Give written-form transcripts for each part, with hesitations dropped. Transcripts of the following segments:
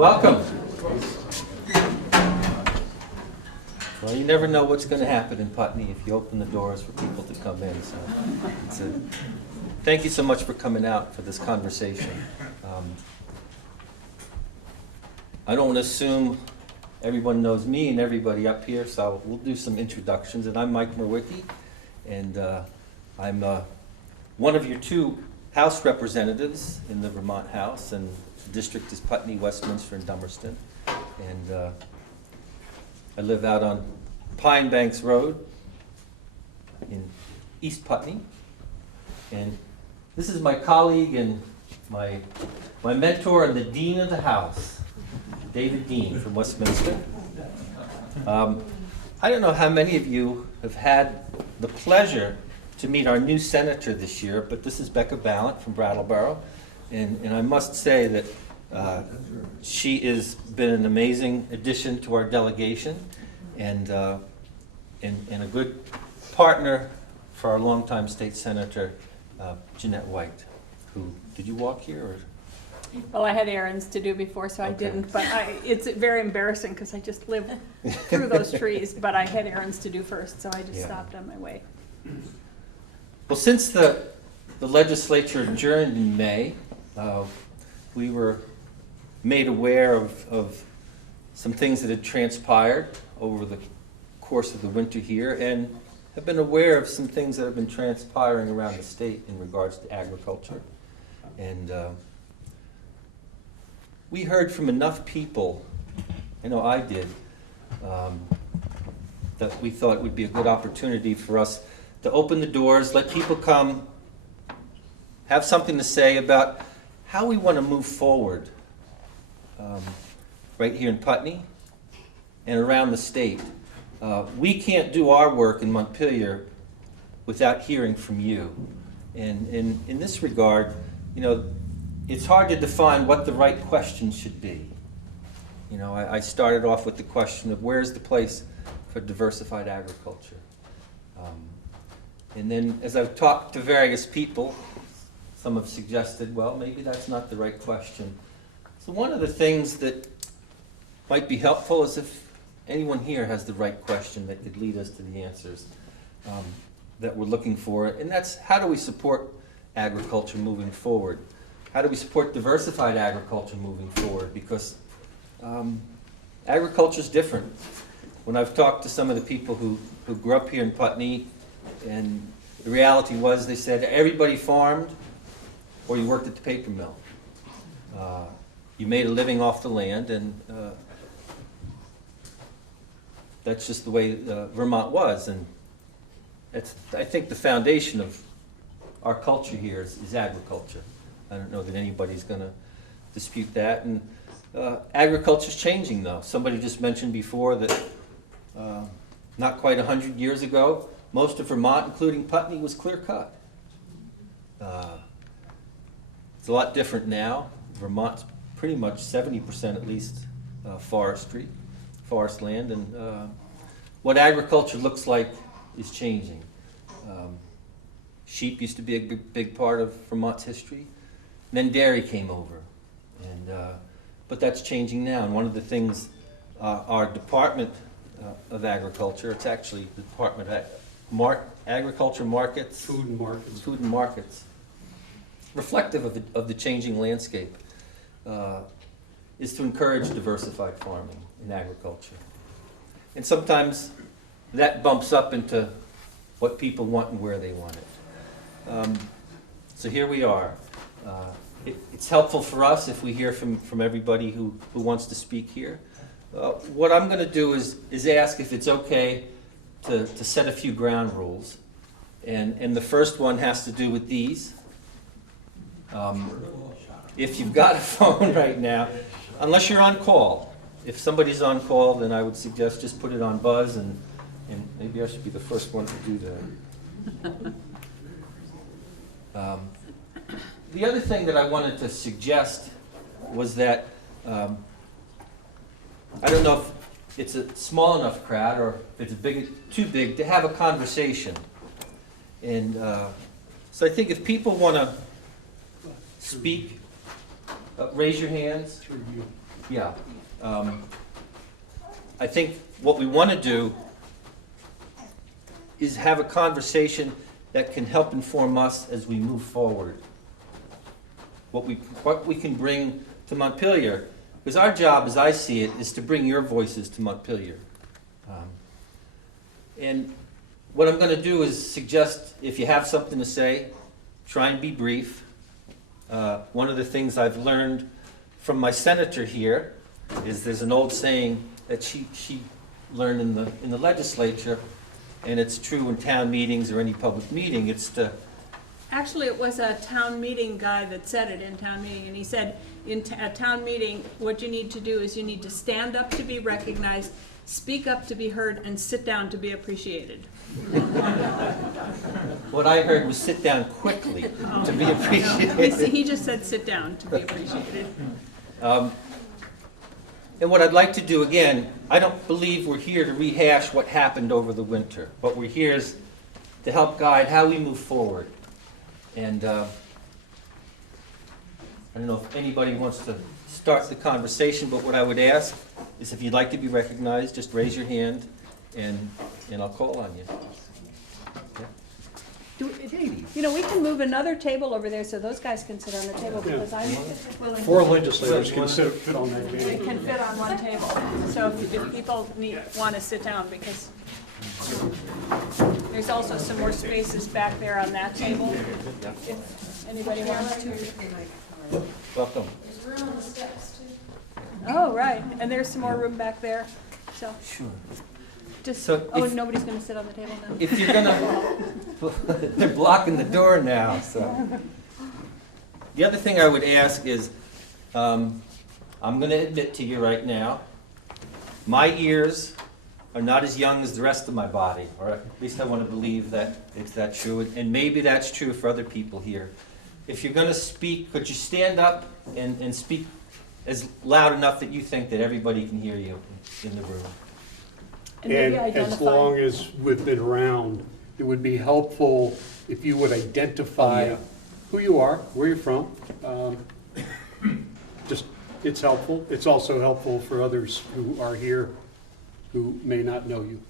Welcome. Well, you never know what's going to happen in Putney if you open the doors for people to come in. So thank you so much for coming out for this conversation. I don't want to assume everyone knows me and everybody up here, so we'll do some introductions. And I'm Mike Merwicki, and I'm one of your two House representatives in the Vermont House, and the district is Putney, Westminster, and Dummerston. And I live out on Pine Banks Road in East Putney. And this is my colleague and my mentor and the Dean of the House, David Dean from Westminster. I don't know how many of you have had the pleasure to meet our new senator this year, but this is Becca Ballant from Brattleboro. And I must say that she has been an amazing addition to our delegation and a good partner for our longtime state senator, Jeanette White, who, did you walk here? Or? Well, I had errands to do before, so I didn't, but it's very embarrassing because I just live through those trees, but I had errands to do first, so I just stopped on my way. Well, since the legislature adjourned in May, we were made aware of some things that had transpired over the course of the winter here, and have been aware of some things that have been transpiring around the state in regards to agriculture. And we heard from enough people, I know I did, that we thought it would be a good opportunity for us to open the doors, let people come, have something to say about how we want to move forward right here in Putney and around the state. We can't do our work in Montpelier without hearing from you. And in this regard, you know, it's hard to define what the right question should be. You know, I started off with the question of where's the place for diversified agriculture? And then as I've talked to various people, some have suggested, well, maybe that's not the right question. So one of the things that might be helpful is if anyone here has the right question that could lead us to the answers that we're looking for. And that's, how do we support agriculture moving forward? How do we support diversified agriculture moving forward? Because agriculture is different. When I've talked to some of the people who grew up here in Putney, and the reality was they said everybody farmed or you worked at the paper mill. You made a living off the land, and that's just the way Vermont was. And it's, I think, the foundation of our culture here is agriculture. I don't know that anybody's going to dispute that. And agriculture's changing, though. Somebody just mentioned before that not quite 100 years ago, most of Vermont, including Putney, was clear-cut. It's a lot different now. Vermont's pretty much 70% at least forestry, forest land, and what agriculture looks like is changing. Sheep used to be a big part of Vermont's history. And then dairy came over, and but that's changing now. And one of the things our Department of Agriculture, it's actually the Department of Agriculture, Markets, Food and Markets, reflective of the changing landscape, is to encourage diversified farming in agriculture. And sometimes that bumps up into what people want and where they want it. So here we are. It's helpful for us if we hear from everybody who wants to speak here. What I'm going to do is ask if it's okay to set a few ground rules. And the first one has to do with these. If you've got a phone right now, unless you're on call, if somebody's on call, then I would suggest just put it on buzz, and maybe I should be the first one to do that. The other thing that I wanted to suggest was that I don't know if it's a small enough crowd or if it's too big to have a conversation. And so I think if people want to speak, raise your hands. Yeah. I think what we want to do is have a conversation that can help inform us as we move forward. What we can bring to Montpelier. Because our job, as I see it, is to bring your voices to Montpelier. And what I'm going to do is suggest, if you have something to say, try and be brief. One of the things I've learned from my senator here is there's an old saying that she learned in the legislature, and it's true in town meetings or any public meeting. It's to Actually, it was a town meeting guy that said it in town meeting, and he said, at town meeting, what you need to do is you need to stand up to be recognized, speak up to be heard, and sit down to be appreciated. what I heard was sit down quickly to be appreciated. He just said sit down to be appreciated. And what I'd like to do, again, I don't believe we're here to rehash what happened over the winter. What we're here is to help guide how we move forward. And I don't know if anybody wants to start the conversation, but what I would ask is if you'd like to be recognized, just raise your hand and I'll call on you. You know, we can move another table over there so those guys can sit on the table, because I'm willing. 4 legislators can fit on that They table. can fit on one table. So if people want to sit down, because there's also some more spaces back there on that table, if anybody wants to. Welcome. There's room on the steps too. Oh, right, and there's some more room back there, so Sure. just, So oh, if- nobody's gonna sit on the table now. If you're gonna, they're blocking the door now, so. The other thing I would ask is, I'm gonna admit to you right now, my ears are not as young as the rest of my body, or at least I wanna believe that it's that true, and maybe that's true for other people here. If you're gonna speak, could you stand up and speak as loud enough that you think that everybody can hear you in the room? And maybe And as identify. long as we've been around, it would be helpful if you would identify Yeah. who you are, where you're from. Just, it's helpful. It's also helpful for others who are here who may not know you.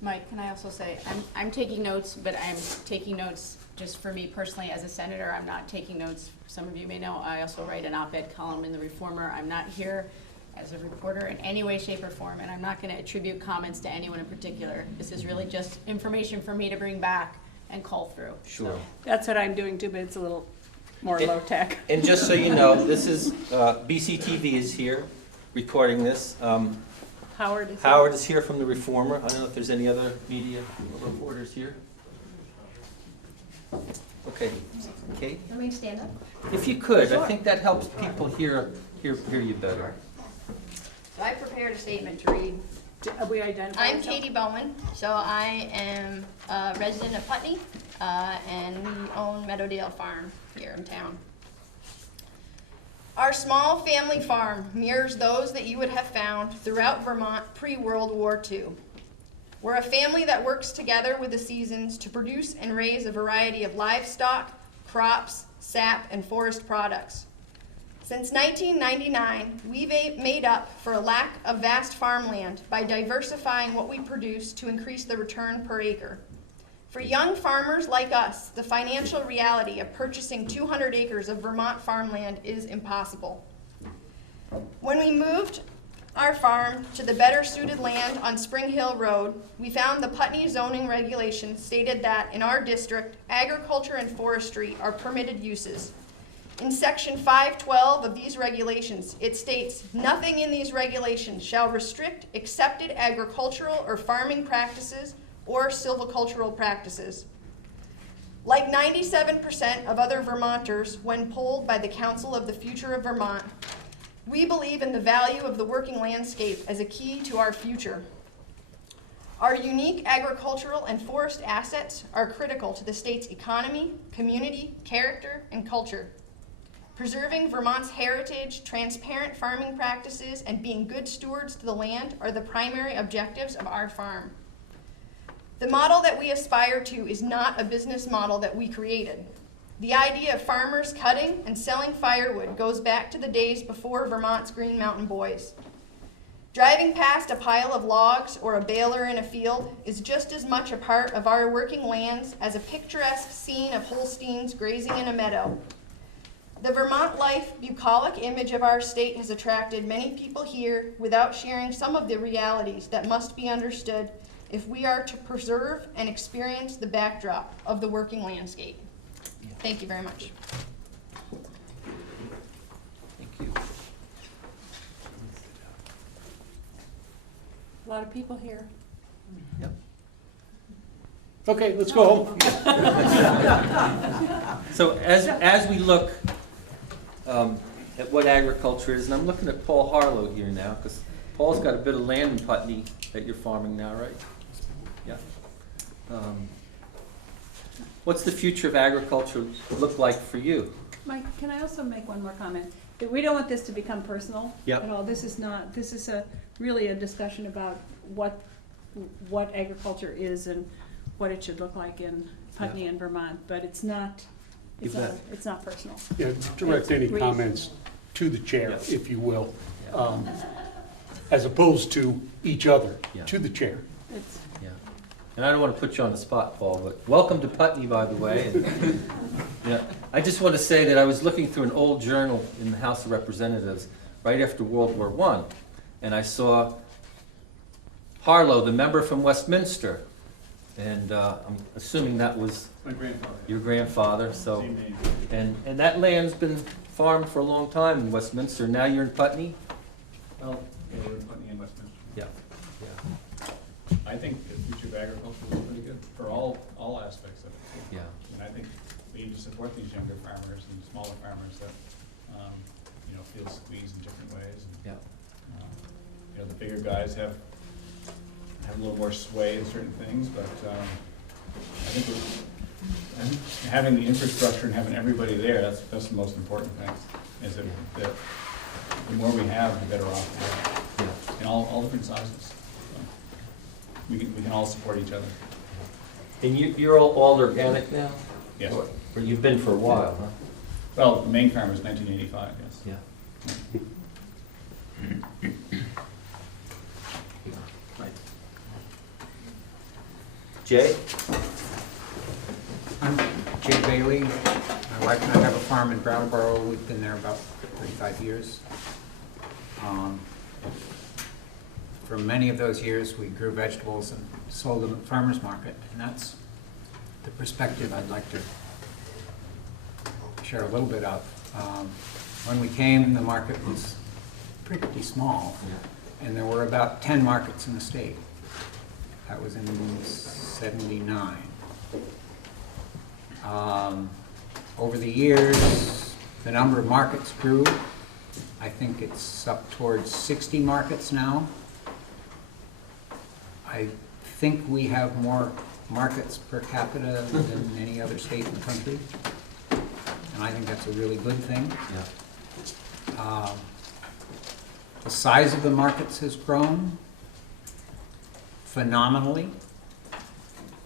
Mike, can I also say, I'm taking notes, but I'm taking notes just for me personally as a senator. I'm not taking notes. Some of you may know, I also write an op-ed column in the Reformer. I'm not here as a reporter in any way, shape, or form, and I'm not going to attribute comments to anyone in particular. This is really just information for me to bring back and call through. Sure. So, That's what I'm doing too, but it's a little more It- low-tech. And just so you know, this is, BCTV is here recording this. Howard is. Howard is here from the Reformer. I don't know if there's any other media reporters here. Okay, Kate, Want me to stand up? if you could, I think that helps people hear you better. So I prepared a statement to read. Have we identified? I'm ourselves? Katie Bowman, so I am a resident of Putney, and we own Meadowdale Farm here in town. Our small family farm mirrors those that you would have found throughout Vermont pre-World War II. We're a family that works together with the seasons to produce and raise a variety of livestock, crops, sap, and forest products. Since 1999, we've made up for a lack of vast farmland by diversifying what we produce to increase the return per acre. For young farmers like us, the financial reality of purchasing 200 acres of Vermont farmland is impossible. When we moved our farm to the better suited land on Spring Hill Road, we found the Putney zoning regulations stated that in our district, agriculture and forestry are permitted uses. In section 512 of these regulations, it states, "Nothing in these regulations shall restrict accepted agricultural or farming practices or silvicultural practices." Like 97% of other Vermonters, when polled by the Council of the Future of Vermont, we believe in the value of the working landscape as a key to our future. Our unique agricultural and forest assets are critical to the state's economy, community, character, and culture. Preserving Vermont's heritage, transparent farming practices, and being good stewards to the land are the primary objectives of our farm. The model that we aspire to is not a business model that we created. The idea of farmers cutting and selling firewood goes back to the days before Vermont's Green Mountain Boys. Driving past a pile of logs or a baler in a field is just as much a part of our working lands as a picturesque scene of Holsteins grazing in a meadow. The Vermont life, bucolic image of our state has attracted many people here without sharing some of the realities that must be understood if we are to preserve and experience the backdrop of the working landscape. Thank you very much. Thank you. A lot of people here. Yep. Okay, let's go home. So as we look at what agriculture is, and I'm looking at Paul Harlow here now, because Paul's got a bit of land in Putney that you're farming now, right? Yeah. What's the future of agriculture look like for you? Mike, can I also make one more comment? That we don't want this to become personal Yep. at all. This is not, this is really a discussion about what agriculture is and what it should look like in Putney and Vermont, but it's not, You bet. it's not personal. Yeah, direct any It's comments to the chair, Yes. if you will, Yeah. as opposed to each other, Yeah. to the chair. It's, Yeah. And I don't want to put you on the spot, Paul, but welcome to Putney, by the way. And, yeah, I just want to say that I was looking through an old journal in the House of Representatives right after World War I, and I saw Harlow, the member from Westminster, and I'm assuming that was My grandfather. your grandfather, so, Same name. and that land's been farmed for a long time in Westminster. Now you're in Putney? Well, yeah, we're in Putney and Westminster. Yeah. I think the future of agriculture is pretty good for all aspects of it. Yeah. And I think we need to support these younger farmers and smaller farmers that, feel squeezed in different ways. Yeah. The bigger guys have a little more sway in certain things, but I think having the infrastructure and having everybody there, that's the most important thing, is that the more we have, the better off we are, Yeah. in all different sizes. So we can all support each other. And you're all organic now? Yes. Or you've been for a while, huh? Well, the main farm is 1985, yes. Yeah. Right. Jay? I'm Jay Bailey. My wife and I have a farm in Brattleboro. We've been there about 35 years. For many of those years, we grew vegetables and sold them at farmers market, and that's the perspective I'd like to share a little bit of. When we came, the market was pretty small, and there were about 10 markets in the state. That was in '79. Over the years, the number of markets grew. I think it's up towards 60 markets now. I think we have more markets per capita than any other state in the country, and I think that's a really good thing. Yeah. The size of the markets has grown phenomenally.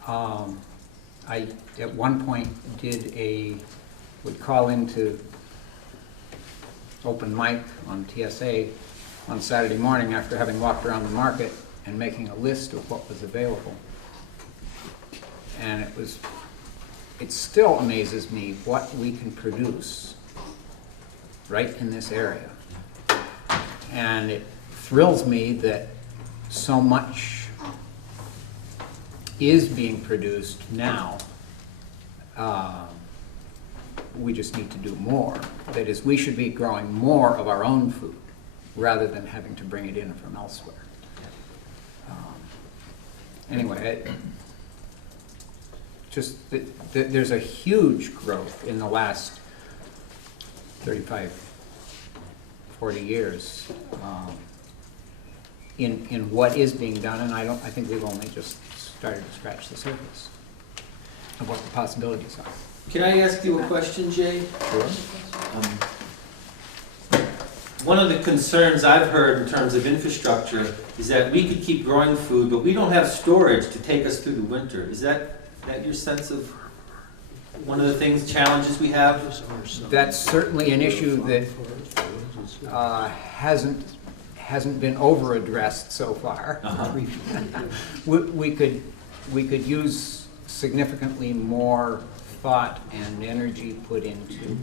I, at one point, would call into open mic on TSA on Saturday morning after having walked around the market and making a list of what was available. And it still amazes me what we can produce right in this area. And it thrills me that so much is being produced now. We just need to do more. That is, we should be growing more of our own food rather than having to bring it in from elsewhere. Anyway, there's a huge growth in the last 35, 40 years in what is being done, and I think we've only just started to scratch the surface of what the possibilities are. Can I ask you a question, Jay? Sure. One of the concerns I've heard in terms of infrastructure is that we could keep growing food, but we don't have storage to take us through the winter. Is that your sense of one of the things, challenges we have. That's certainly an issue that hasn't been over-addressed so far. We could use significantly more thought and energy put into,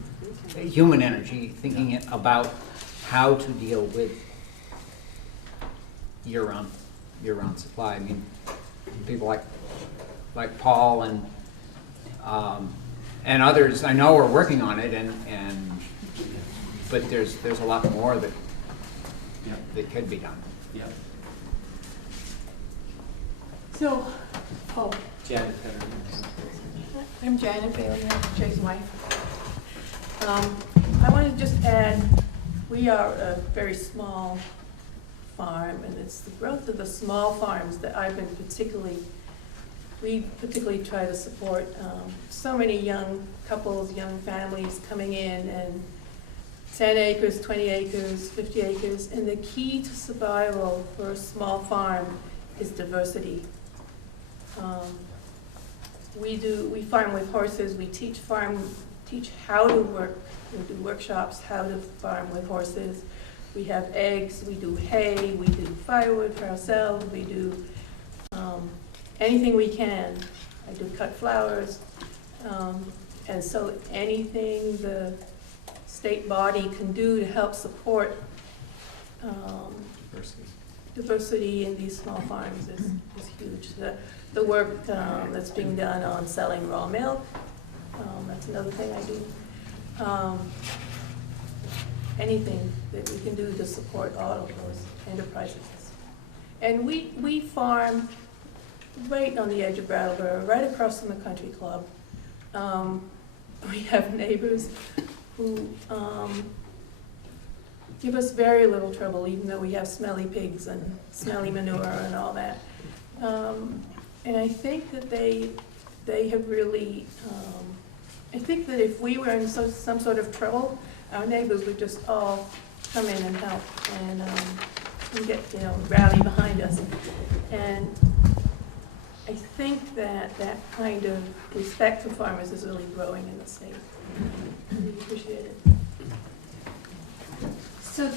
human energy, thinking about how to deal with year-round supply. I mean, people like Paul and others I know are working on it, but there's a lot more that could be done. Yep. So, oh, Janet. I'm Janet Bailey, I'm Jay's wife. I want to just add, we are a very small farm, and it's the growth of the small farms that we particularly try to support. So many young couples, young families coming in, and 10 acres, 20 acres, 50 acres, and the key to survival for a small farm is diversity. We farm with horses, we teach how to work, we do workshops, how to farm with horses. We have eggs, we do hay, we do firewood for ourselves, we do anything we can. I do cut flowers. And so anything the state body can do to help support diversity in these small farms is huge. The work that's being done on selling raw milk, that's another thing I do. Anything that we can do to support all of those enterprises. And we farm right on the edge of Brattleboro, right across from the country club. We have neighbors who give us very little trouble, even though we have smelly pigs and smelly manure and all that. And I think that they have really, I think that if we were in some sort of trouble, our neighbors would just all come in and help and get, rally behind us. And I think that kind of respect for farmers is really growing in the state. I really appreciate it. so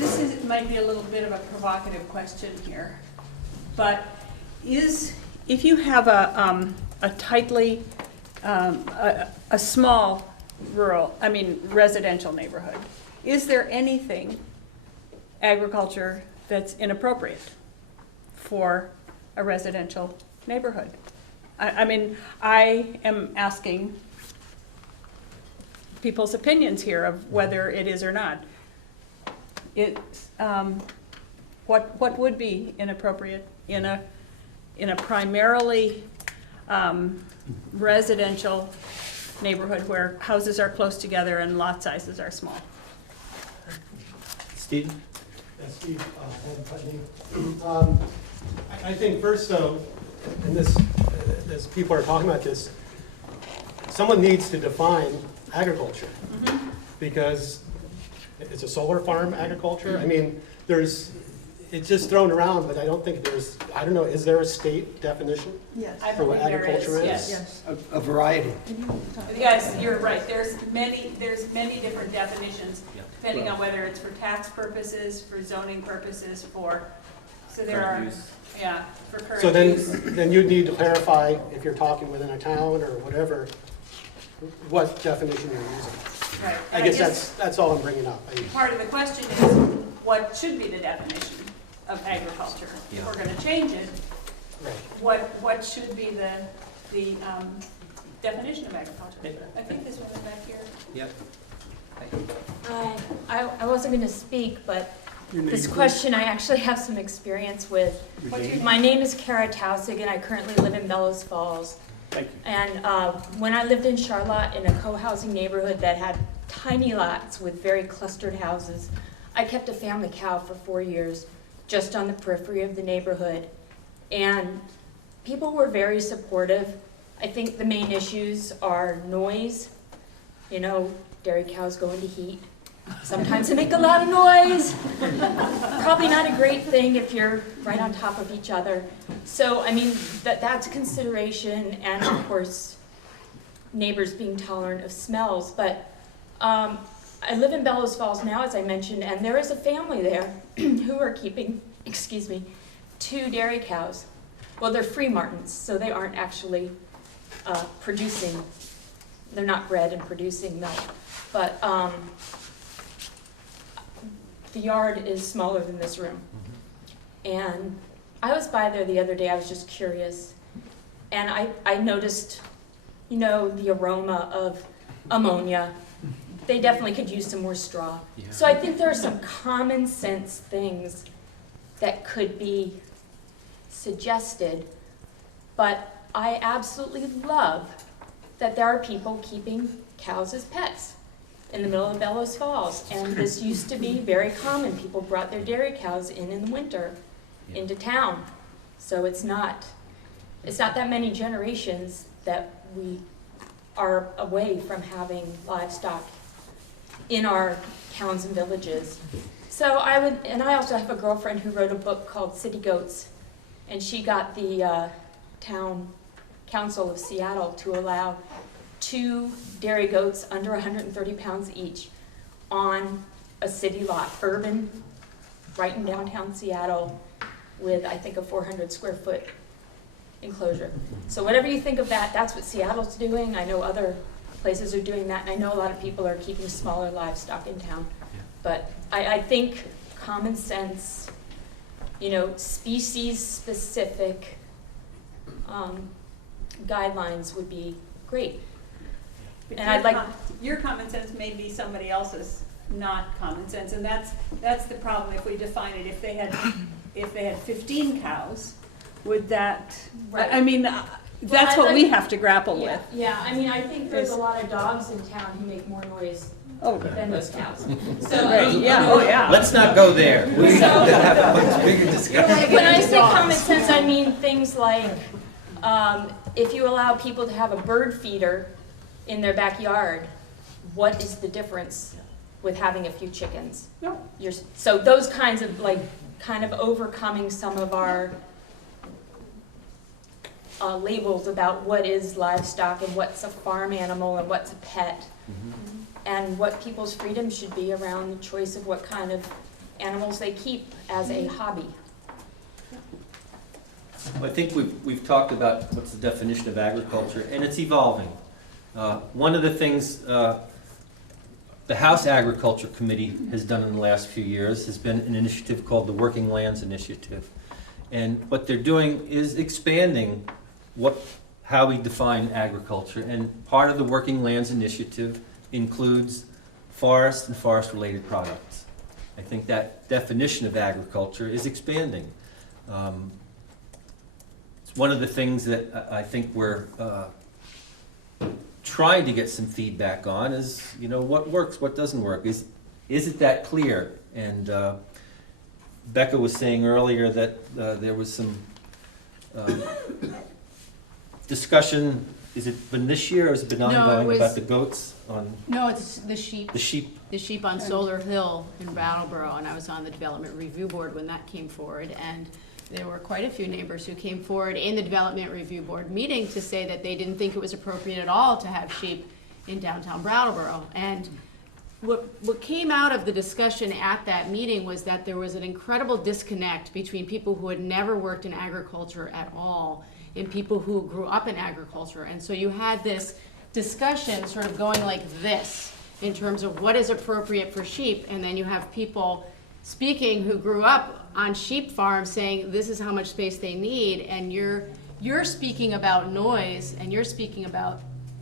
might be a little bit of a provocative question here, but if you have a tightly, a small residential neighborhood, is there anything agriculture that's inappropriate for a residential neighborhood? I am asking people's opinions here of whether it is or not. What would be inappropriate in a primarily residential neighborhood where houses are close together and lot sizes are small? Steve? Yes, Steve, Putney. I think first though, and as people are talking about this, someone needs to define agriculture. Mm-hmm. Because it's a solar farm agriculture. I mean, it's just thrown around, but I don't think I don't know, is there a state definition? Yes. I For what believe there agriculture is? Yes. A variety. Yes, you're right. There's many different definitions, depending on whether it's for tax purposes, for zoning purposes, so there are, for current So use. then you'd need to clarify, if you're talking within a town or whatever, what definition you're using. Right. I guess that's all I'm bringing up. Part of the question is, what should be the definition of agriculture? If we're gonna change it, Right. what should be the definition of agriculture? I think this one is back here. Yep. I wasn't going to speak, but this question I actually have some experience with. My name is Kara Tausig, and I currently live in Bellows Falls. Thank you. And when I lived in Charlotte in a co-housing neighborhood that had tiny lots with very clustered houses, I kept a family cow for 4 years just on the periphery of the neighborhood. And people were very supportive. I think the main issues are noise. Dairy cows go into heat. Sometimes they make a lot of noise. Probably not a great thing if you're right on top of each other. So, that's a consideration. And of course, neighbors being tolerant of smells, but I live in Bellows Falls now, as I mentioned, and there is a family there who are keeping, 2 dairy cows. Well, they're free martins, so they aren't actually producing, they're not bred and producing milk. But the yard is smaller than this room. And I was by there the other day, I was just curious, and I noticed, you know, the aroma of ammonia. They definitely could use some more straw. So I think there are some common sense things that could be suggested, but I absolutely love that there are people keeping cows as pets in the middle of Bellows Falls, and this used to be very common. People brought their dairy cows in the winter into town. So it's not that many generations that we are away from having livestock in our towns and villages. So I also have a girlfriend who wrote a book called City Goats, and she got the town council of Seattle to allow 2 dairy goats under 130 pounds each on a city lot, urban, right in downtown Seattle, with I think a 400 square foot enclosure. So whatever you think of that, that's what Seattle's doing. I know other places are doing that, and I know a lot of people are keeping smaller livestock in town. But I think common sense, you know, species-specific guidelines would be great. But And I'd like- your common sense may be somebody else's not common sense, and that's the problem if we define it. If they had 15 cows, would that? Right. I mean, that's what we have to grapple Yeah, with. yeah, I mean, I think there's a lot of dogs in town who make more noise Oh, than those cows. So, right. Yeah. Oh, yeah. Let's not go there. We have to have a much bigger discussion. When I say common sense, I mean things like, if you allow people to have a bird feeder in their backyard, what is the difference with having a few chickens? No. So those kinds of, kind of overcoming some of our labels about what is livestock and what's a farm animal and what's a pet, and what people's freedom should be around the choice of what kind of animals they keep as a hobby. I think we've talked about what's the definition of agriculture, and it's evolving. One of the things the House Agriculture Committee has done in the last few years has been an initiative called the Working Lands Initiative. And what they're doing is expanding how we define agriculture. And part of the Working Lands Initiative includes forest and forest-related products. I think that definition of agriculture is expanding. It's one of the things that I think we're trying to get some feedback on is, you know, what works, what doesn't work. Is it that clear? And Becca was saying earlier that there was some discussion, is it been this year or has it been No, it ongoing was- about the goats on No, it's the sheep. the sheep? The sheep on Solar Hill in Brattleboro, and I was on the Development Review Board when that came forward, and there were quite a few neighbors who came forward in the Development Review Board meeting to say that they didn't think it was appropriate at all to have sheep in downtown Brattleboro. And what came out of the discussion at that meeting was that there was an incredible disconnect between people who had never worked in agriculture at all and people who grew up in agriculture. And so you had this discussion sort of going like this in terms of what is appropriate for sheep, and then you have people speaking who grew up on sheep farms saying this is how much space they need, and you're speaking about noise, and you're speaking about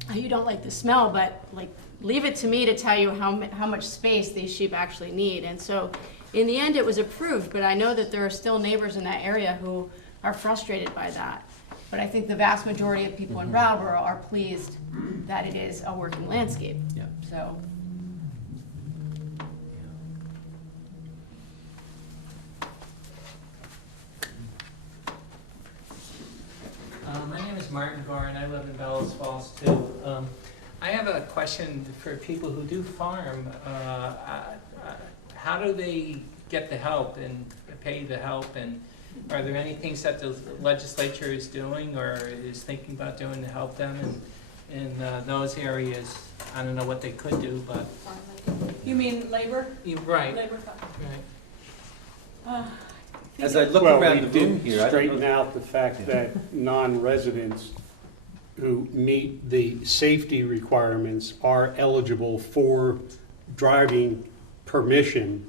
how you don't like the smell, but like leave it to me to tell you how much space these sheep actually need. And so in the end it was approved, but I know that there are still neighbors in that area who are frustrated by that. But I think the vast majority of people in Brattleboro are pleased that it is a working landscape. Yeah. So. My name is Martin Gore, and I live in Bellows Falls too. I have a question for people who do farm. How do they get the help and pay the help? And are there any things that the legislature is doing or is thinking about doing to help them? in those areas. I don't know what they could do, but, You mean labor? you're right, Labor fund. right. As I look Well, around we the room did here, I don't straighten know. out the fact that non-residents who meet the safety requirements are eligible for driving permission,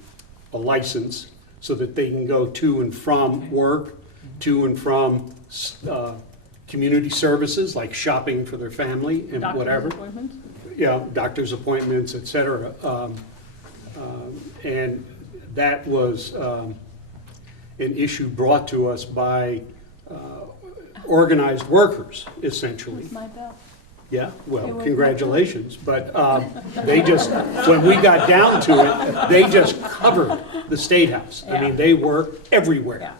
a license, so that they can go to and from work, to and from community services like shopping for their family and Doctor's whatever. appointments? Yeah, doctor's appointments, et cetera. And that was an issue brought to us by organized workers, essentially. My bell. Yeah, well, They were- congratulations, but they just, when we got down to it, they just covered the State House. I mean, they were everywhere.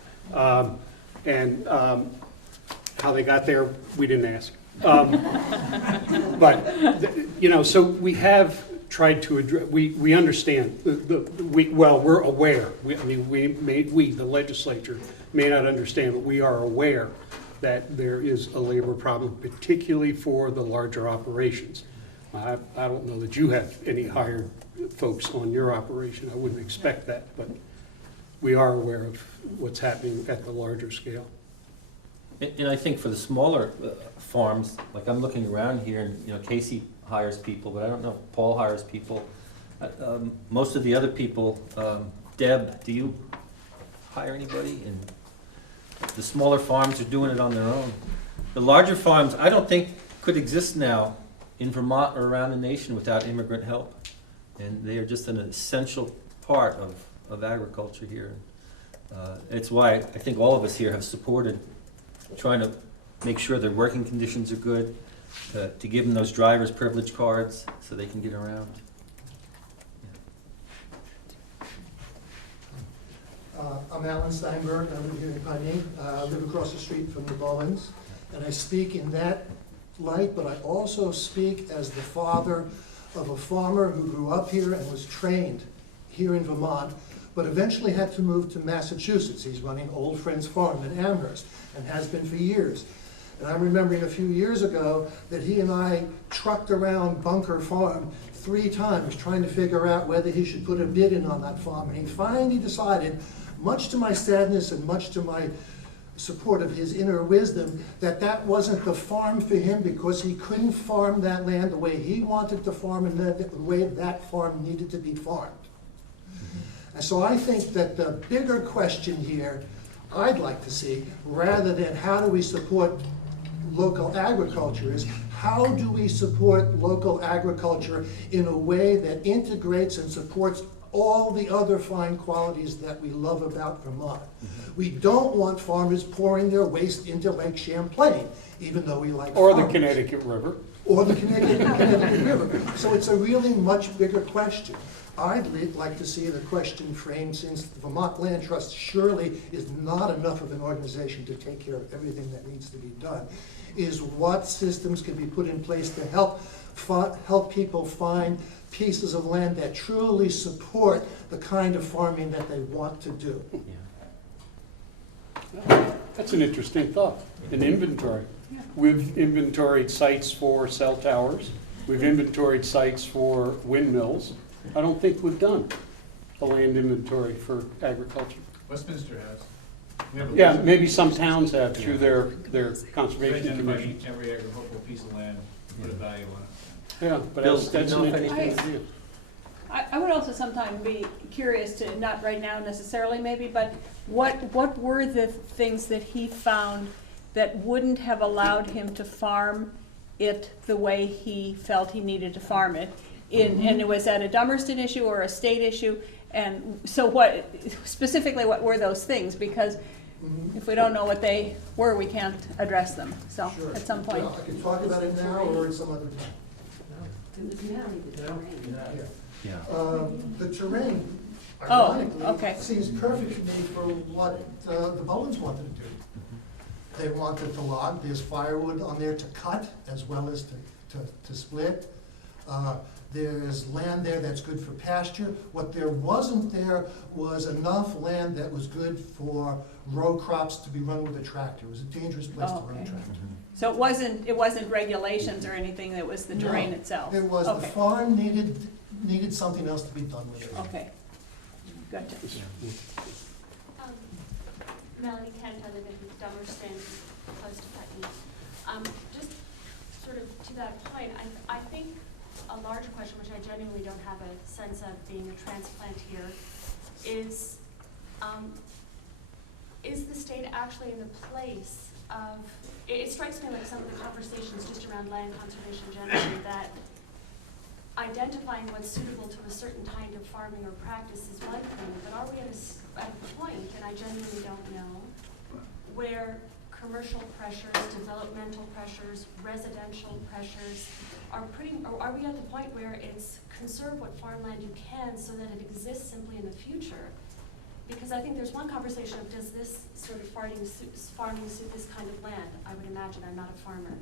And how they got there, we didn't ask. But, you know, so we have tried to address, we understand, we're aware. I mean, we, the legislature, may not understand, but we are aware that there is a labor problem, particularly for the larger operations. I don't know that you have any hired folks on your operation. I wouldn't expect that, but we are aware of what's happening at the larger scale. And I think for the smaller farms, like I'm looking around here, and, you know, Casey hires people, but I don't know if Paul hires people. Most of the other people, Deb, do you hire anybody? And the smaller farms are doing it on their own. The larger farms, I don't think could exist now in Vermont or around the nation without immigrant help. And they are just an essential part of agriculture here. It's why I think all of us here have supported trying to make sure their working conditions are good, to give them those driver's privilege cards so they can get around. I'm Alan Steinberg. I live here in Putney. I live across the street from the Bowens. And I speak in that light, but I also speak as the father of a farmer who grew up here and was trained here in Vermont, but eventually had to move to Massachusetts. He's running Old Friends Farm in Amherst and has been for years. And I'm remembering a few years ago that he and I trucked around Bunker Farm 3 times trying to figure out whether he should put a bid in on that farm. And he finally decided, much to my sadness and much to my support of his inner wisdom, that that wasn't the farm for him because he couldn't farm that land the way he wanted to farm and the way that farm needed to be farmed. And so I think that the bigger question here I'd like to see, rather than how do we support local agriculture, is how do we support local agriculture in a way that integrates and supports all the other fine qualities that we love about Vermont. We don't want farmers pouring their waste into Lake Champlain, even though we like Or farmers. the Connecticut River. Or the Connecticut River. So it's a really much bigger question. I'd like to see the question framed, since the Vermont Land Trust surely is not enough of an organization to take care of everything that needs to be done, is what systems can be put in place to help people find pieces of land that truly support the kind of farming that they want to do. That's an interesting thought, an inventory. We've inventoried sites for cell towers. We've inventoried sites for windmills. I don't think we've done a land inventory for agriculture. Westminster has. We have a Yeah, list. maybe some towns have through their They conservation identify commission. every agricultural piece of land, put a value on it. Yeah, but Bill, that's do you an know if interesting anything- idea. I would also sometime be curious to, not right now necessarily maybe, but what were the things that he found that wouldn't have allowed him to farm it the way he felt he needed to farm it? And was that a Dummerston issue or a state issue? And so what, specifically what were those things? Because if we don't know what they were, we can't address them, so Sure. at some point. Well, I can talk about it now or at some other time. Yeah. The terrain, Oh, ironically, okay. seems perfect to me for what the Bowens wanted to do. They wanted to log, there's firewood on there to cut as well as to split. There's land there that's good for pasture. What there wasn't there was enough land that was good for row crops to be run with a tractor. It was a dangerous place to run a Okay. tractor. So it wasn't regulations or anything, it was the terrain No, itself? It was, the Okay. farm needed something else to be done with it. Okay, gotcha. Melanie Kent, I live in Dummerston, close to Putney. Just sort of to that point, I think a larger question, which I genuinely don't have a sense of being a transplant here, is the state actually in the place of, it strikes me like some of the conversations just around land conservation generally, that identifying what's suitable to a certain kind of farming or practice is one thing, but are we at a point, and I genuinely don't know, where commercial pressures, developmental pressures, residential pressures are are we at the point where it's conserve what farmland you can so that it exists simply in the future? Because I think there's one conversation of, does this sort of farming suit this kind of land? I would imagine, I'm not a farmer.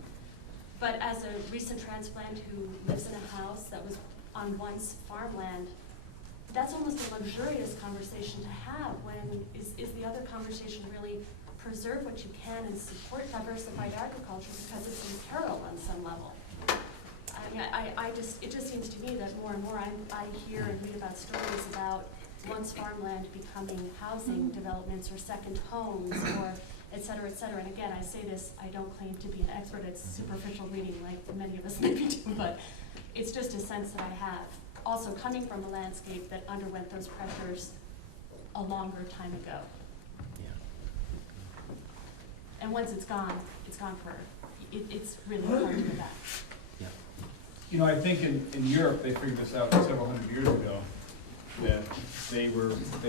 But as a recent transplant who lives in a house that was on once farmland, that's almost a luxurious conversation to have when is the other conversation really preserve what you can and support diversified agriculture because it's in peril on some level. I mean, it just seems to me that more and more I hear and read about stories about once farmland becoming housing developments or second homes or et cetera, et cetera. And again, I say this, I don't claim to be an expert, it's superficial reading like many of us maybe do, but it's just a sense that I have. Also coming from a landscape that underwent those pressures a longer time ago. And once it's gone for, it's really hard to go back. You know, I think in Europe, they figured this out several hundred years ago, that they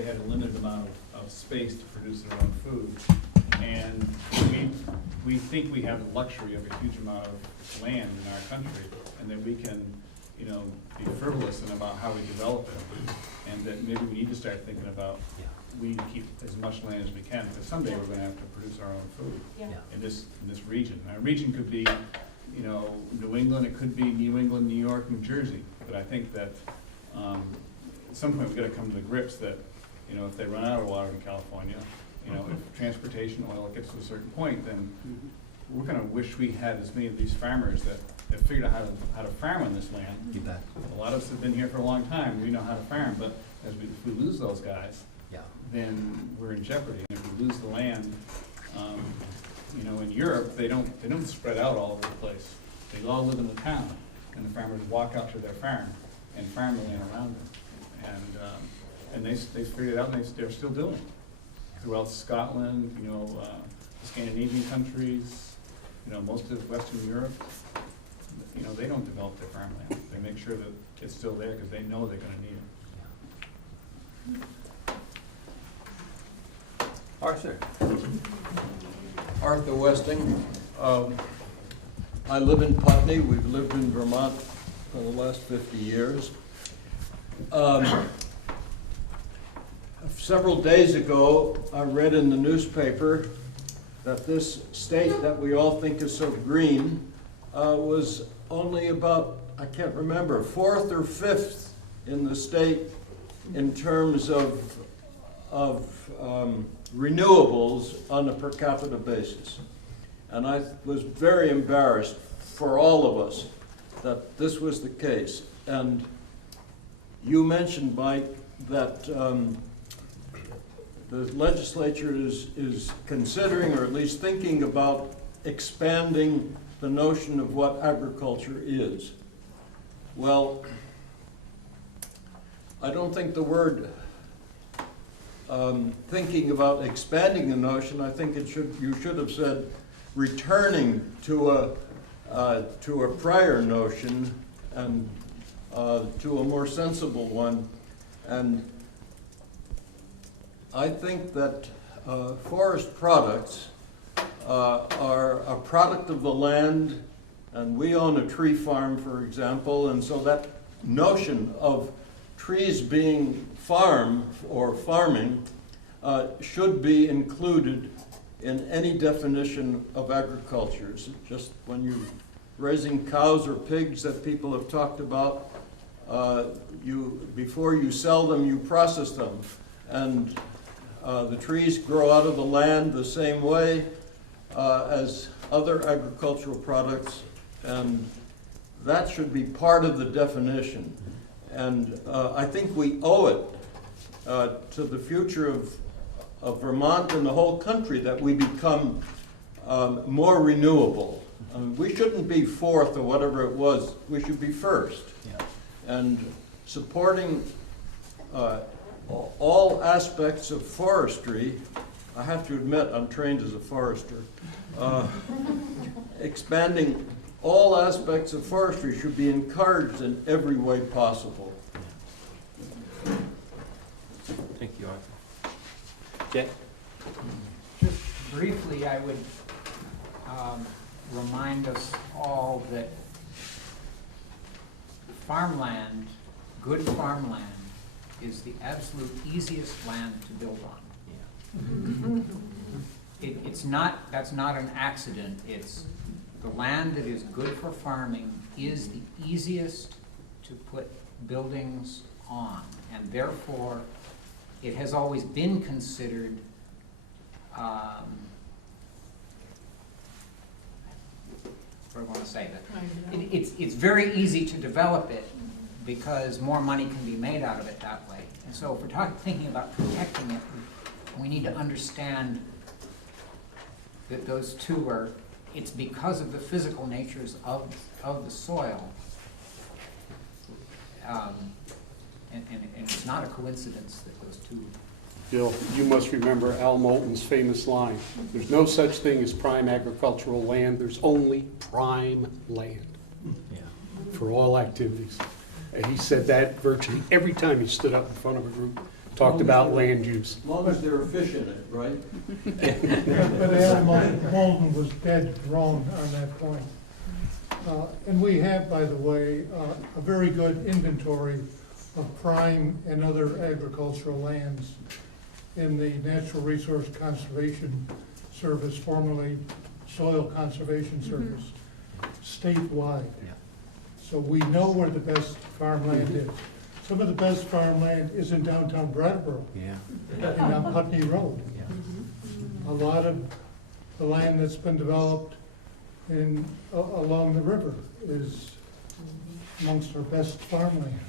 had a limited amount of space to produce their own food. And we think we have the luxury of a huge amount of land in our country, and that we can, you know, be frivolous in about how we develop it. And that maybe we need to start thinking about, we need to keep as much land as we can, because someday we're gonna have to produce our own food in this region. Our region could be, you know, New England, it could be New England, New York, New Jersey. But I think that at some point we've got to come to the grips that, you know, if they run out of water in California, you know, if transportation oil gets to a certain point, then we're going to wish we had as many of these farmers that have figured out how to farm on this land. You bet. A lot of us have been here for a long time. We know how to farm, but if we lose those guys, then we're in jeopardy. And if we lose the land, you know, in Europe, they don't spread out all over the place. They all live in the town, and the farmers walk out to their farm and farm the land around them. And they figured it out, and they're still doing it. Throughout Scotland, you know, Scandinavian countries, you know, most of Western Europe, you know, they don't develop their farmland. They make sure that it's still there because they know they're going to need it. Arthur? Arthur Westing. I live in Putney. We've lived in Vermont for the last 50 years. Several days ago, I read in the newspaper that this state that we all think is so green was only about, I can't remember, 4th or 5th in the state in terms of renewables on a per capita basis. And I was very embarrassed for all of us that this was the case. And you mentioned, Mike, that the legislature is considering, or at least thinking about, expanding the notion of what agriculture is. Well, I don't think the word thinking about expanding the notion, I think you should have said returning to a prior notion and to a more sensible one. And I think that forest products are a product of the land, and we own a tree farm, for example, and so that notion of trees being farm or farming should be included in any definition of agriculture. Just when you're raising cows or pigs that people have talked about, before you sell them, you process them. And the trees grow out of the land the same way as other agricultural products, and that should be part of the definition. And I think we owe it to the future of Vermont and the whole country that we become more renewable. We shouldn't be fourth or whatever it was, we should be first. Yeah. And supporting all aspects of forestry. I have to admit, I'm trained as a forester. Expanding all aspects of forestry should be encouraged in every way possible. Thank you, Arthur. Jay? Just briefly, I would remind us all that farmland, good farmland, is the absolute easiest land to build on. It's not, that's not an accident. It's the land that is good for farming is the easiest to put buildings on, and therefore it has always been considered what do I want to say? That it's very easy to develop it because more money can be made out of it that way. And so if we're thinking about protecting it, we need to understand that those two are, it's because of the physical natures of the soil. And it's not a coincidence that those two. Bill, you must remember Al Moulton's famous line, there's no such thing as prime agricultural land, there's only prime land for all activities. And he said that virtually every time he stood up in front of a group, talked about land use. As long as they're efficient, right? But Al Moulton was dead wrong on that point. And we have, by the way, a very good inventory of prime and other agricultural lands in the Natural Resource Conservation Service, formerly Soil Conservation Service, statewide. So we know where the best farmland is. Some of the best farmland is in downtown Brattleboro, and on Putney Road. A lot of the land that's been developed along the river is amongst our best farmland.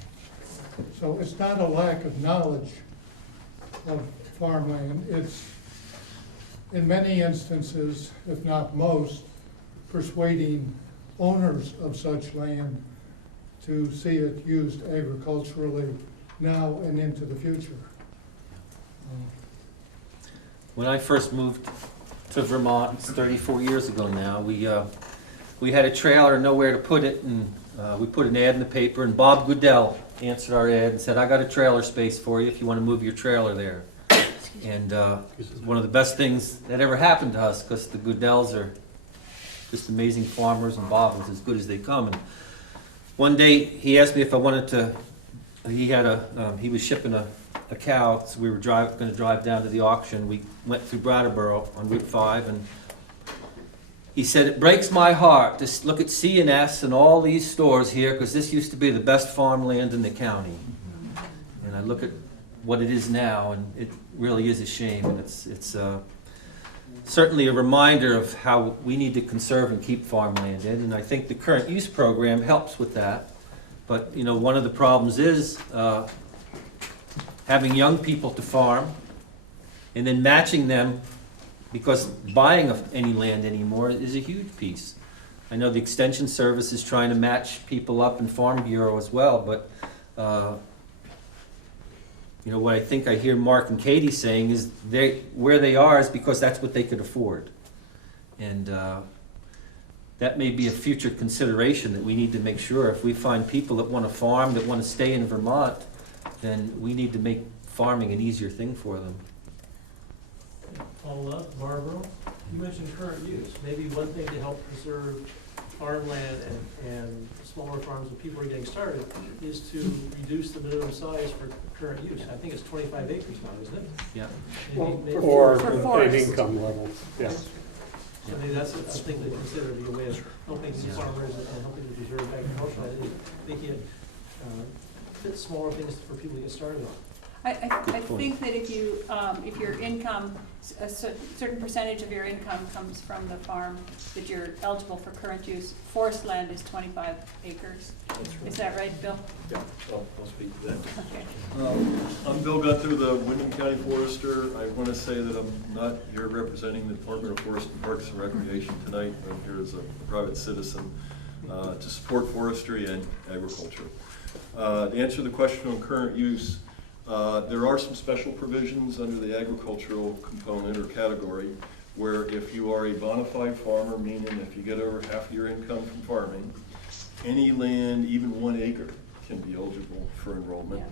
So it's not a lack of knowledge of farmland. It's, in many instances, if not most, persuading owners of such land to see it used agriculturally now and into the future. When I first moved to Vermont, it's 34 years ago now, we had a trailer and nowhere to put it, and we put an ad in the paper, and Bob Goodell answered our ad and said, I got a trailer space for you if you want to move your trailer there. And one of the best things that ever happened to us, because the Goodells are just amazing farmers, and Bob was as good as they come. And one day he asked me if I wanted to, he was shipping a cow, so we were going to drive down to the auction. We went through Brattleboro on Route 5, and he said, it breaks my heart to look at C&S and all these stores here, because this used to be the best farmland in the county. And I look at what it is now, and it really is a shame. And it's certainly a reminder of how we need to conserve and keep farmland in. And I think the current use program helps with that. But, you know, one of the problems is having young people to farm and then matching them, because buying any land anymore is a huge piece. I know the Extension Service is trying to match people up in Farm Bureau as well, but you know, what I think I hear Mark and Katie saying is where they are is because that's what they could afford. And that may be a future consideration that we need to make sure. If we find people that want to farm, that want to stay in Vermont, then we need to make farming an easier thing for them. Follow up, Marlboro, you mentioned current use. Maybe one thing to help preserve farmland and smaller farms when people are getting started is to reduce the minimum size for current use. I think it's 25 acres now, isn't it? Yeah. Or an income level, yes. So maybe that's a thing to consider, be a way of helping these farmers and helping to preserve agriculture. I think fit smaller things for people to get started on. I think that if your income, a certain percentage of your income comes from the farm, that you're eligible for current use. Forest land is 25 acres. Is that right, Bill? Yeah, I'll speak to that. Okay. I'm Bill Gunther, the Wyndham County Forester. I want to say that I'm not here representing the Department of Forest and Parks and Recreation tonight. I'm here as a private citizen to support forestry and agriculture. To answer the question on current use, there are some special provisions under the agricultural component or category where if you are a bona fide farmer, meaning if you get over half of your income from farming, any land, even 1 acre, can be eligible for enrollment.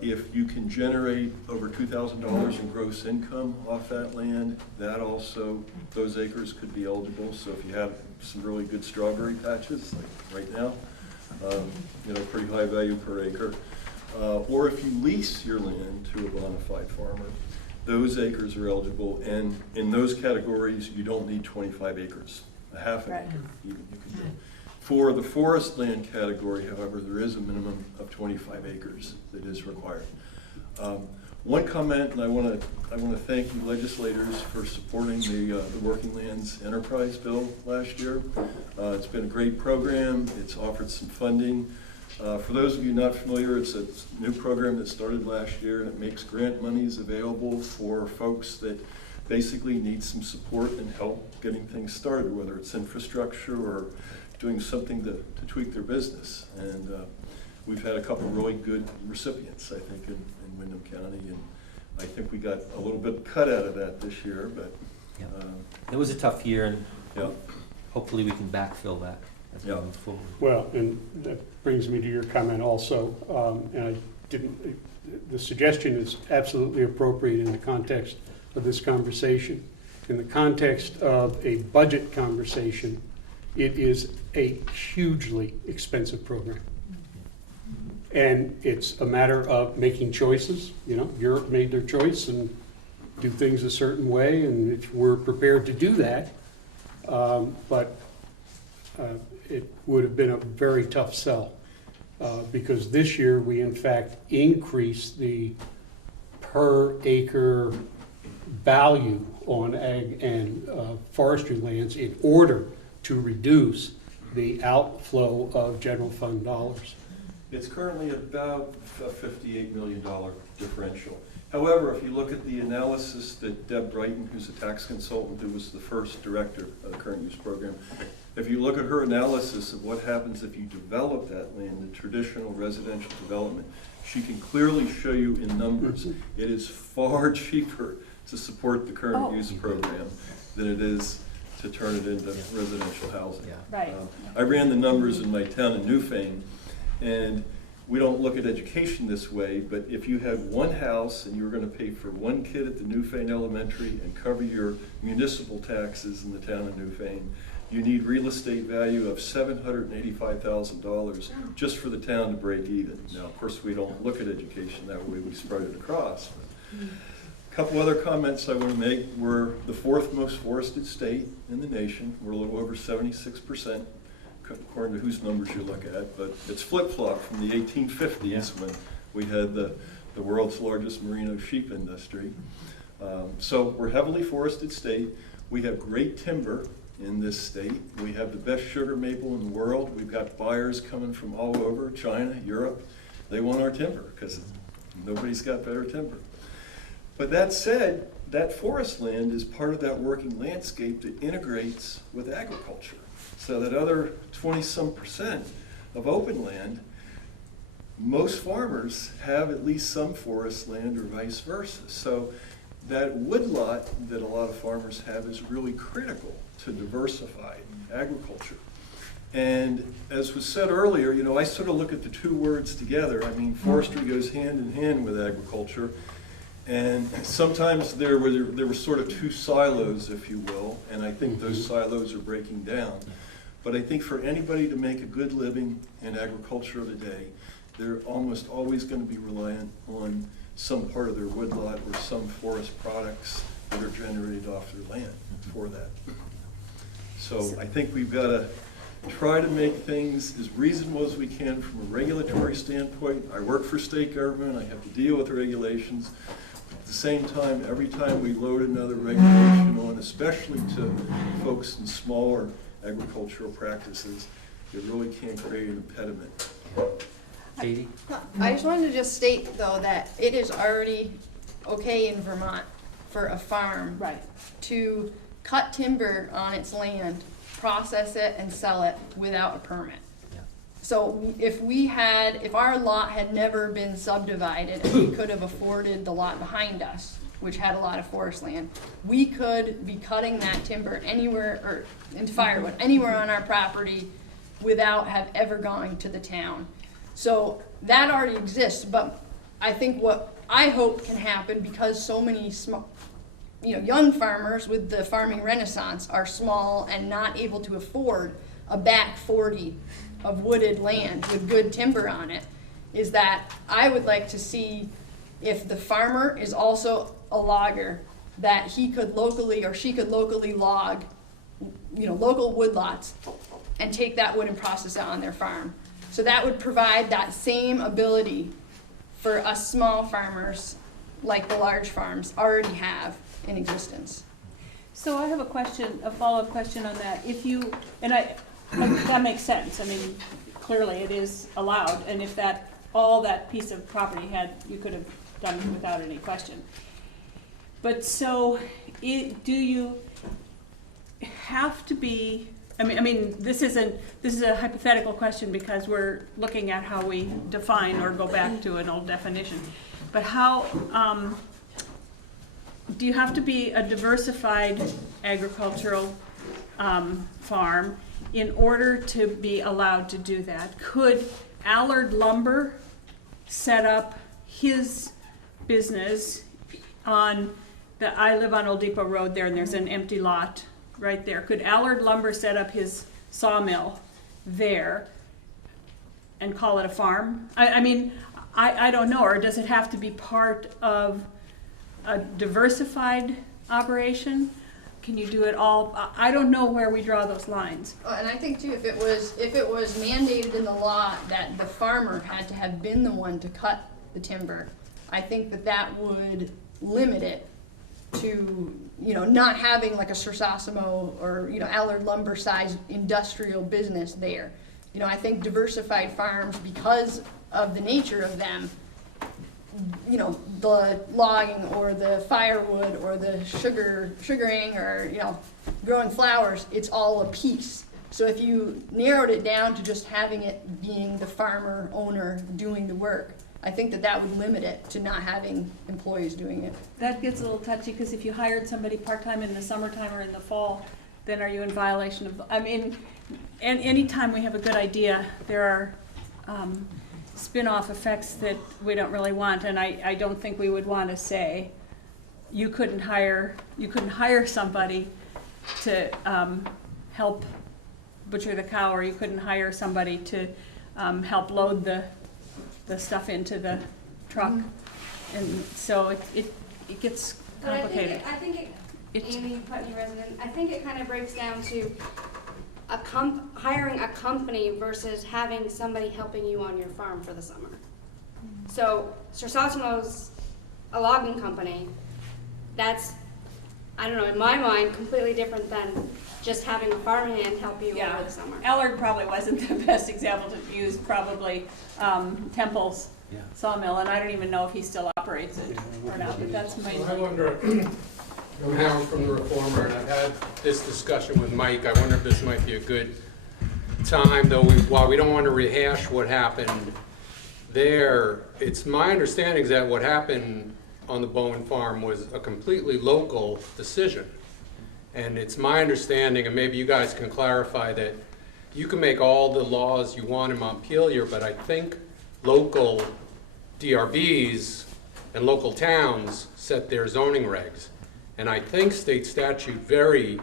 If you can generate over $2,000 in gross income off that land, that also, those acres could be eligible. So if you have some really good strawberry patches, like right now, you know, pretty high value per acre. Or if you lease your land to a bona fide farmer, those acres are eligible, and in those categories, you don't need 25 acres, a half an acre you can do. For the forest land category, however, there is a minimum of 25 acres that is required. One comment, and I want to thank you legislators for supporting the Working Lands Enterprise Bill last year. It's been a great program. It's offered some funding. For those of you not familiar, it's a new program that started last year, and it makes grant monies available for folks that basically need some support and help getting things started, whether it's infrastructure or doing something to tweak their business. And we've had a couple of really good recipients, I think, in Wyndham County, and I think we got a little bit cut out of that this year, but It was a tough year, and yeah. hopefully we can backfill that as we move forward. Well, and that brings me to your comment also, and the suggestion is absolutely appropriate in the context of this conversation. In the context of a budget conversation, it is a hugely expensive program. And it's a matter of making choices. You know, Europe made their choice and do things a certain way, and we're prepared to do that. But it would have been a very tough sell because this year we in fact increased the per acre value on ag and forestry lands in order to reduce the outflow of general fund dollars. It's currently about a $58 million differential. However, if you look at the analysis that Deb Brighton, who's a tax consultant, who was the first director of the current use program, if you look at her analysis of what happens if you develop that land in traditional residential development, she can clearly show you in numbers it is far cheaper to support the current use program than it is to turn it into residential housing. Right. I ran the numbers in my town in Newfane, and we don't look at education this way, but if you had one house and you were going to pay for one kid at the Newfane Elementary and cover your municipal taxes in the town of Newfane, you need real estate value of $785,000 just for the town to break even. Now, of course, we don't look at education that way, we spread it across. A couple other comments I want to make. We're the 4th most forested state in the nation. We're a little over 76%. According to whose numbers you look at, but it's flip-flopped from the 1850s when we had the world's largest merino sheep industry. So we're a heavily forested state. We have great timber in this state. We have the best sugar maple in the world. We've got buyers coming from all over, China, Europe. They want our timber because nobody's got better timber. But that said, that forest land is part of that working landscape that integrates with agriculture. So that other 20-some% of open land, most farmers have at least some forest land or vice versa. So that woodlot that a lot of farmers have is really critical to diversified agriculture. And as was said earlier, you know, I sort of look at the two words together. I mean, forestry goes hand in hand with agriculture. And sometimes there were sort of two silos, if you will, and I think those silos are breaking down. But I think for anybody to make a good living in agriculture today, they're almost always going to be reliant on some part of their woodlot or some forest products that are generated off their land for that. So I think we've got to try to make things as reasonable as we can from a regulatory standpoint. I work for state government, I have to deal with regulations. At the same time, every time we load another regulation on, especially to folks in smaller agricultural practices, it really can create an impediment. Katie? I just wanted to just state, though, that it is already okay in Vermont for a farm Right. to cut timber on its land, process it, and sell it without a permit. Yeah. So if our lot had never been subdivided and we could have afforded the lot behind us, which had a lot of forest land, we could be cutting that timber anywhere, or into firewood, anywhere on our property without have ever gone to the town. So that already exists, but I think what I hope can happen, because so many young farmers with the farming renaissance are small and not able to afford a back 40 of wooded land with good timber on it, is that I would like to see if the farmer is also a logger, that he could locally or she could locally log, local woodlots and take that wood and process it on their farm. So that would provide that same ability for us small farmers, like the large farms already have in existence. So I have a question, a follow-up question on that. That makes sense. I mean, clearly it is allowed, and if all that piece of property you could have done it without any question. But so, do you have to be, I mean, this is a hypothetical question because we're looking at how we define or go back to an old definition. But how, do you have to be a diversified agricultural farm in order to be allowed to do that? Could Allard Lumber set up his business on I live on Old Depot Road there, and there's an empty lot right there. Could Allard Lumber set up his sawmill there and call it a farm? I don't know, or does it have to be part of a diversified operation? Can you do it all? I don't know where we draw those lines. And I think too, if it was mandated in the law that the farmer had to have been the one to cut the timber, I think that would limit it to, not having like a Sursasimo or, Allard Lumber size industrial business there. I think diversified farms, because of the nature of them, the logging or the firewood or the sugaring or, growing flowers, it's all a piece. So if you narrowed it down to just having it being the farmer owner doing the work, I think that would limit it to not having employees doing it. That gets a little touchy, because if you hired somebody part-time in the summertime or in the fall, then are you in violation of, and anytime we have a good idea, there are spin-off effects that we don't really want, and I don't think we would want to say you couldn't hire somebody to help butcher the cow, or you couldn't hire somebody to help load the stuff into the truck. And so it gets complicated. But I think Amy, Putney resident, I think it kind of breaks down to hiring a company versus having somebody helping you on your farm for the summer. So Sursasimo's a logging company. That's, I don't know, in my mind, completely different than just having a farmhand help you over the summer. Allard probably wasn't the best example to use, probably Temple's sawmill, and I don't even know if he still operates it or not, but that's my... I wonder, I'm Howard from the Reformer, and I've had this discussion with Mike. I wonder if this might be a good time, though, while we don't want to rehash what happened there, it's my understanding that what happened on the Bowen farm was a completely local decision. And it's my understanding, and maybe you guys can clarify, that you can make all the laws you want in Montpelier, but I think local DRBs and local towns set their zoning regs. And I think state statute very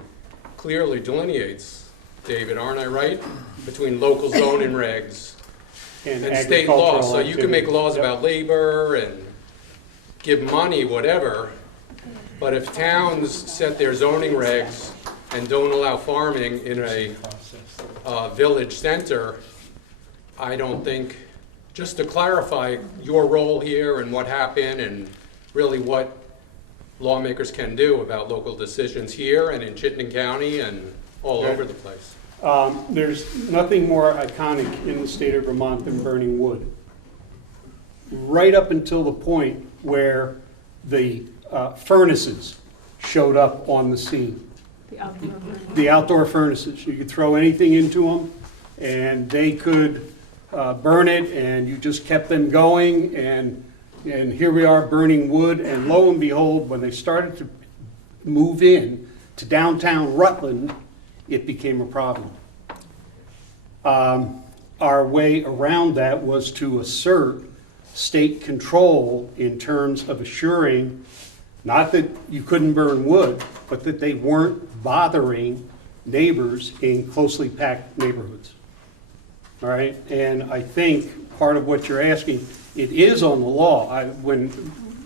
clearly delineates, David, aren't I right? Between local zoning regs and state law. So you can make laws about labor and give money, whatever. But if towns set their zoning regs and don't allow farming in a village center, I don't think, just to clarify your role here and what happened and really what lawmakers can do about local decisions here and in Chittenden County and all over the place. There's nothing more iconic in the state of Vermont than burning wood. Right up until the point where the furnaces showed up on the scene. The outdoor furnaces. You could throw anything into them, and they could burn it, and you just kept them going, and here we are burning wood, and lo and behold, when they started to move in to downtown Rutland, it became a problem. Our way around that was to assert state control in terms of assuring not that you couldn't burn wood, but that they weren't bothering neighbors in closely packed neighborhoods. All right, and I think part of what you're asking, it is on the law.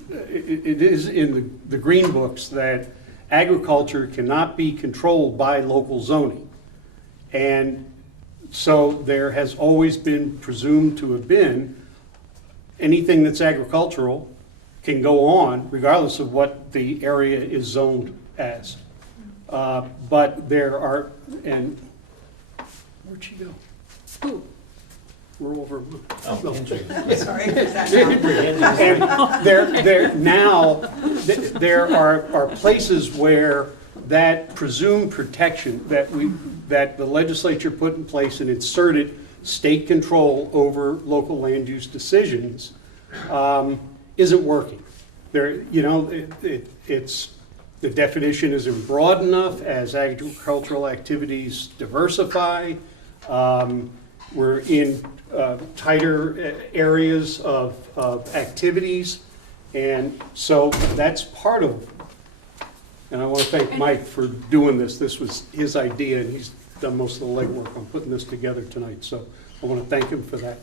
It is in the green books that agriculture cannot be controlled by local zoning. And so there has always been presumed to have been anything that's agricultural can go on regardless of what the area is zoned as. But there are, and where'd she go? Who? We're over. Oh, Andrea. Sorry. And there are places where that presumed protection that the legislature put in place and inserted state control over local land use decisions isn't working. It's the definition isn't broad enough as agricultural activities diversify. We're in tighter areas of activities, and so that's part of. And I want to thank Mike for doing this. This was his idea, and he's done most of the legwork on putting this together tonight. So I want to thank him for that.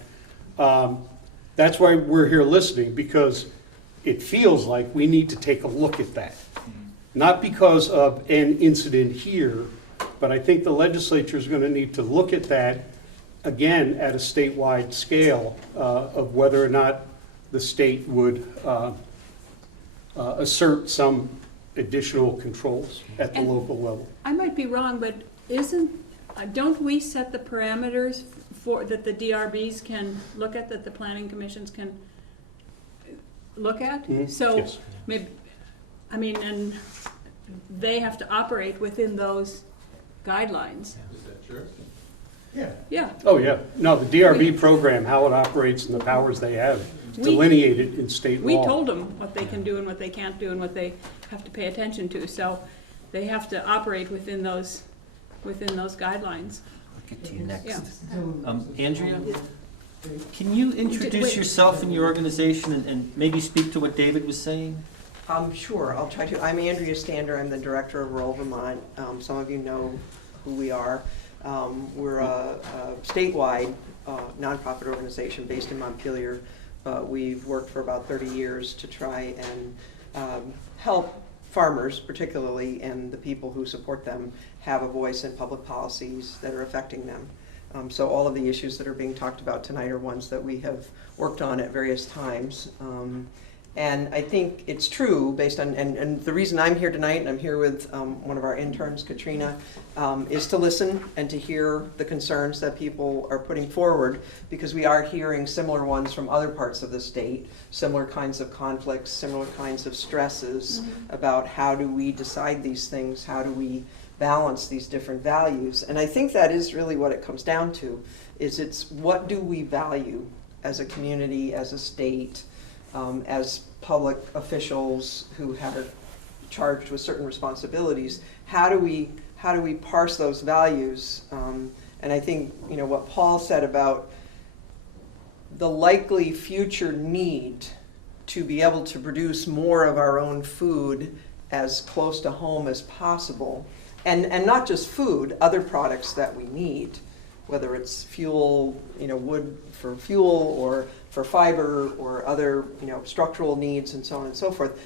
That's why we're here listening, because it feels like we need to take a look at that. Not because of an incident here, but I think the legislature is going to need to look at that again at a statewide scale of whether or not the state would assert some additional controls at the local level. I might be wrong, but don't we set the parameters for, that the DRBs can look at, that the planning commissions can look at? Mm-hmm. So Yes. maybe, I mean, and they have to operate within those guidelines. Is that true? Yeah. Yeah. Oh, yeah. No, the DRB program, how it operates and the powers they have, is delineated in state law. We told them what they can do and what they can't do and what they have to pay attention to, so they have to operate within those guidelines. I'll get to you next. Yeah. Andrea, can you introduce yourself and your organization and maybe speak to what David was saying? Sure, I'll try to. I'm Andrea Stander. I'm the director of Rural Vermont. Some of you know who we are. We're a statewide nonprofit organization based in Montpelier. We've worked for about 30 years to try and help farmers, particularly, and the people who support them, have a voice in public policies that are affecting them. So all of the issues that are being talked about tonight are ones that we have worked on at various times. And I think it's true, based on, and the reason I'm here tonight, and I'm here with one of our interns, Katrina, is to listen and to hear the concerns that people are putting forward, because we are hearing similar ones from other parts of the state, similar kinds of conflicts, similar kinds of stresses about how do we decide these things, how do we balance these different values. And I think that is really what it comes down to, is it's what do we value as a community, as a state, as public officials who are charged with certain responsibilities. How do we parse those values? And I think what Paul said about the likely future need to be able to produce more of our own food as close to home as possible, and not just food, other products that we need, whether it's fuel, wood for fuel, or for fiber, or other, structural needs, and so on and so forth.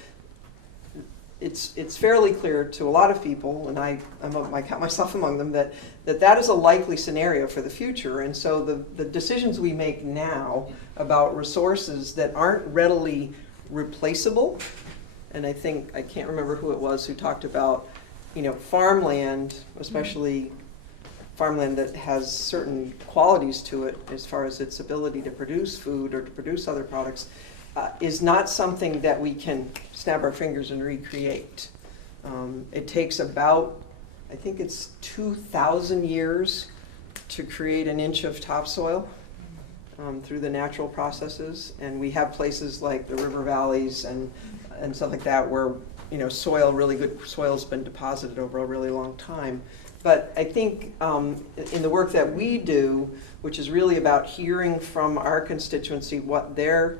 it's fairly clear to a lot of people, and I count myself among them, that is a likely scenario for the future. And so the decisions we make now about resources that aren't readily replaceable, and I can't remember who it was who talked about, farmland, especially farmland that has certain qualities to it as far as its ability to produce food or to produce other products, is not something that we can snap our fingers and recreate. It takes about, I think it's 2,000 years to create an inch of topsoil through the natural processes. And we have places like the river valleys and stuff like that where really good soil's been deposited over a really long time. But I think in the work that we do, which is really about hearing from our constituency what their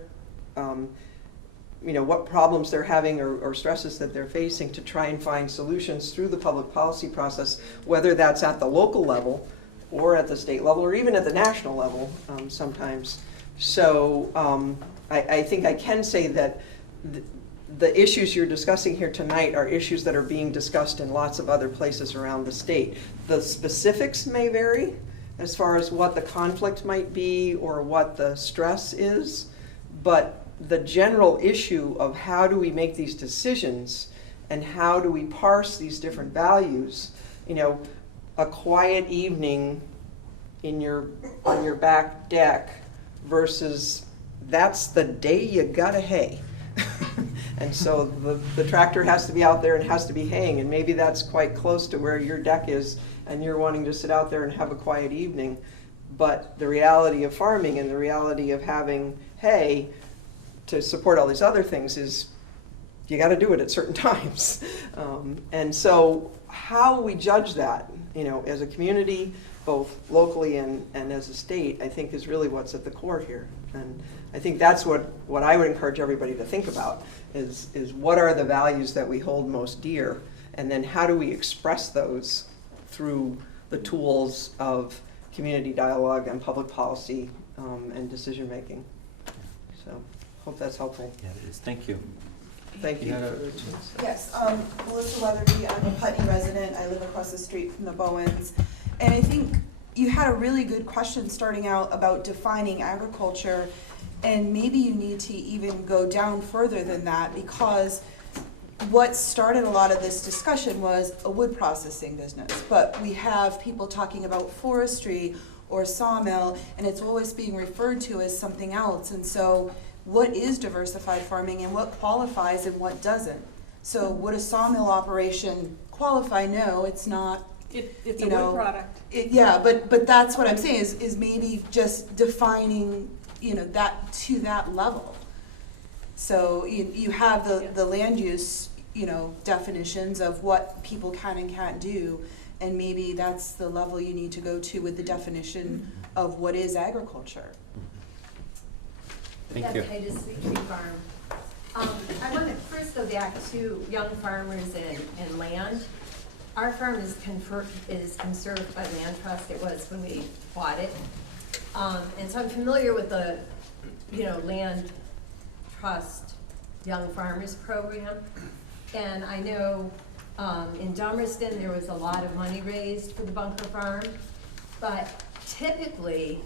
what problems they're having or stresses that they're facing, to try and find solutions through the public policy process, whether that's at the local level or at the state level or even at the national level sometimes. So I think I can say that the issues you're discussing here tonight are issues that are being discussed in lots of other places around the state. The specifics may vary as far as what the conflict might be or what the stress is, but the general issue of how do we make these decisions and how do we parse these different values, a quiet evening on your back deck versus that's the day you gotta hay. And so the tractor has to be out there and has to be haying, and maybe that's quite close to where your deck is and you're wanting to sit out there and have a quiet evening. But the reality of farming and the reality of having hay to support all these other things is you got to do it at certain times. And so how we judge that, as a community, both locally and as a state, I think is really what's at the core here. And I think that's what I would encourage everybody to think about is what are the values that we hold most dear, and then how do we express those through the tools of community dialogue and public policy and decision making. So hope that's helpful. Yeah, it is. Thank you. Thank you. Yes, Melissa Weatherby, I'm a Putney resident. I live across the street from the Bowens. And I think you had a really good question starting out about defining agriculture, and maybe you need to even go down further than that, because what started a lot of this discussion was a wood processing business. But we have people talking about forestry or sawmill, and it's always being referred to as something else. And so what is diversified farming and what qualifies and what doesn't? So would a sawmill operation qualify? No, it's not. It's a wood product. But that's what I'm saying is maybe just defining, that to that level. So you have the land use, definitions of what people can and can't do, and maybe that's the level you need to go to with the definition of what is agriculture. Thank you. I just speak Tree Farm. I want to first go back to young farmers and land. Our farm is conserved by Land Trust. It was when we bought it. And so I'm familiar with the, Land Trust Young Farmers Program. And I know in Dummerston there was a lot of money raised for the bunker farm. But typically,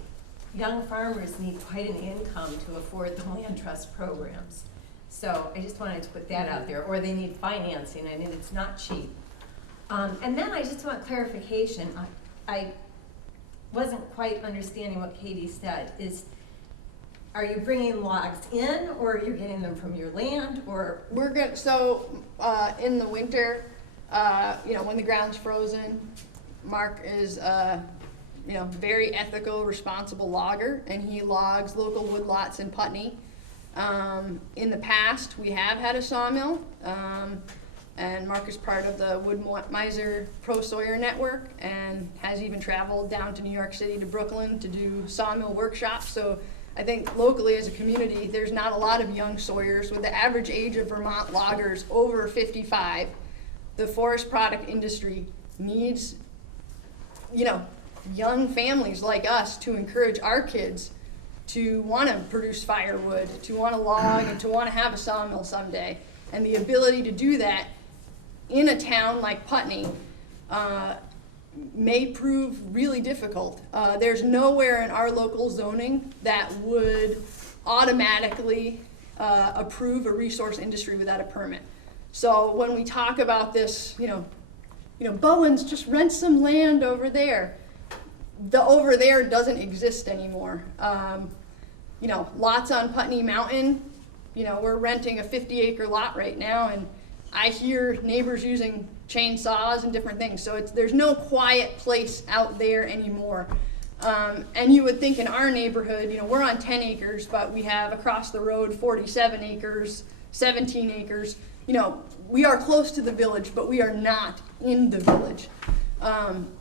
young farmers need quite an income to afford the land trust programs. So I just wanted to put that out there. Or they need financing. I mean, it's not cheap. And then I just want clarification. I wasn't quite understanding what Katie said. Are you bringing logs in, or are you getting them from your land, or? We're good. So in the winter, when the ground's frozen, Mark is very ethical, responsible logger, and he logs local woodlots in Putney. In the past, we have had a sawmill. And Mark is part of the Wood Miser Pro Sawyer Network and has even traveled down to New York City to Brooklyn to do sawmill workshops. So I think locally as a community, there's not a lot of young sawyers. With the average age of Vermont loggers over 55, the forest product industry needs, young families like us to encourage our kids to want to produce firewood, to want to log, and to want to have a sawmill someday. And the ability to do that in a town like Putney may prove really difficult. There's nowhere in our local zoning that would automatically approve a resource industry without a permit. So when we talk about this, Bowens, just rent some land over there. The over there doesn't exist anymore. Lots on Putney Mountain, we're renting a 50-acre lot right now, and I hear neighbors using chainsaws and different things. So there's no quiet place out there anymore. And you would think in our neighborhood, we're on 10 acres, but we have across the road 47 acres, 17 acres. We are close to the village, but we are not in the village.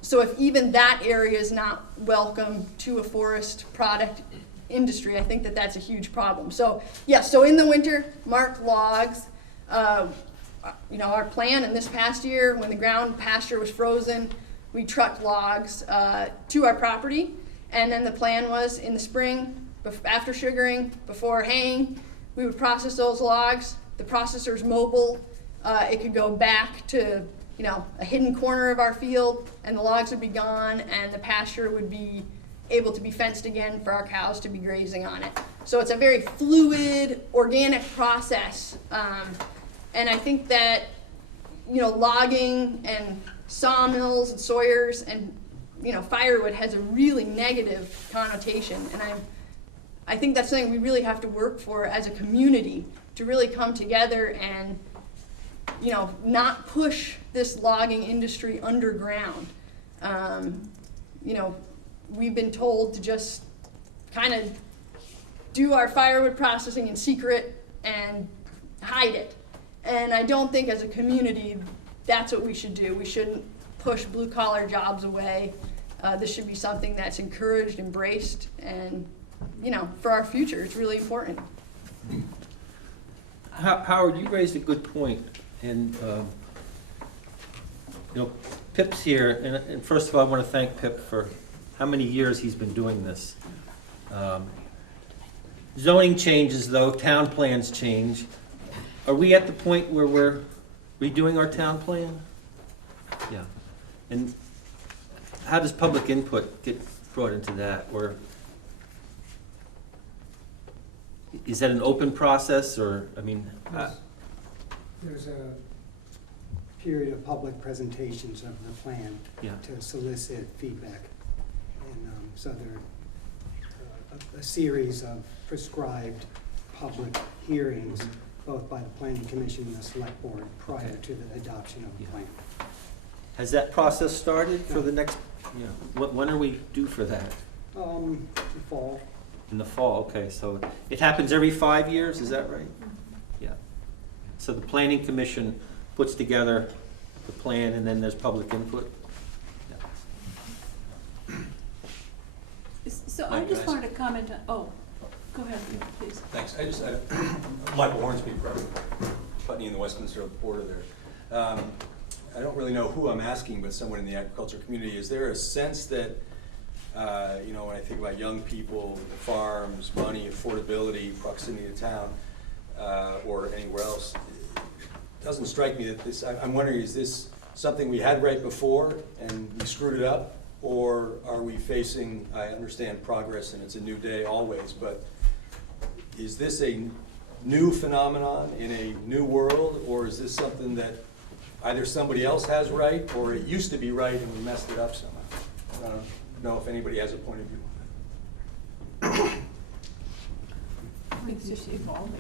So if even that area is not welcome to a forest product industry, I think that that's a huge problem. So so in the winter, mark logs. Our plan in this past year, when the ground pasture was frozen, we trucked logs to our property, and then the plan was in the spring, after sugaring, before haying, we would process those logs. The processor's mobile. It could go back to a hidden corner of our field, and the logs would be gone, and the pasture would be able to be fenced again for our cows to be grazing on it. So it's a very fluid, organic process. And I think that, logging and sawmills and sawyers and, firewood has a really negative connotation. And I think that's something we really have to work for as a community, to really come together and, not push this logging industry underground. We've been told to just kind of do our firewood processing in secret and hide it. And I don't think as a community that's what we should do. We shouldn't push blue-collar jobs away. This should be something that's encouraged, embraced, and, for our future, it's really important. Howard, you raised a good point, and Pip's here, and first of all, I want to thank Pip for how many years he's been doing this. Zoning changes, though, town plans change. Are we at the point where we're redoing our town plan? Yeah. And how does public input get brought into that? Or is that an open process, or, There's a period of public presentations of the plan to solicit feedback. And so there are a series of prescribed public hearings, both by the Planning Commission and the Select Board, prior to the adoption of the plan. Has that process started for the next, when are we due for that? The fall. In the fall, okay, so it happens every 5 years, is that right? Yeah. So the Planning Commission puts together the plan, and then there's public input? So I just wanted to comment on, go ahead, please. Thanks. Michael Hornsby from Putney in the Westminster border there. I don't really know who I'm asking, but someone in the agriculture community. Is there a sense that, when I think about young people, farms, money, affordability, proximity to town, or anywhere else, it doesn't strike me that this, I'm wondering, is this something we had right before and we screwed it up? Or are we facing, I understand progress and it's a new day always, but is this a new phenomenon in a new world, or is this something that either somebody else has right, or it used to be right and we messed it up somehow? I don't know if anybody has a point of view on that. It's just evolving.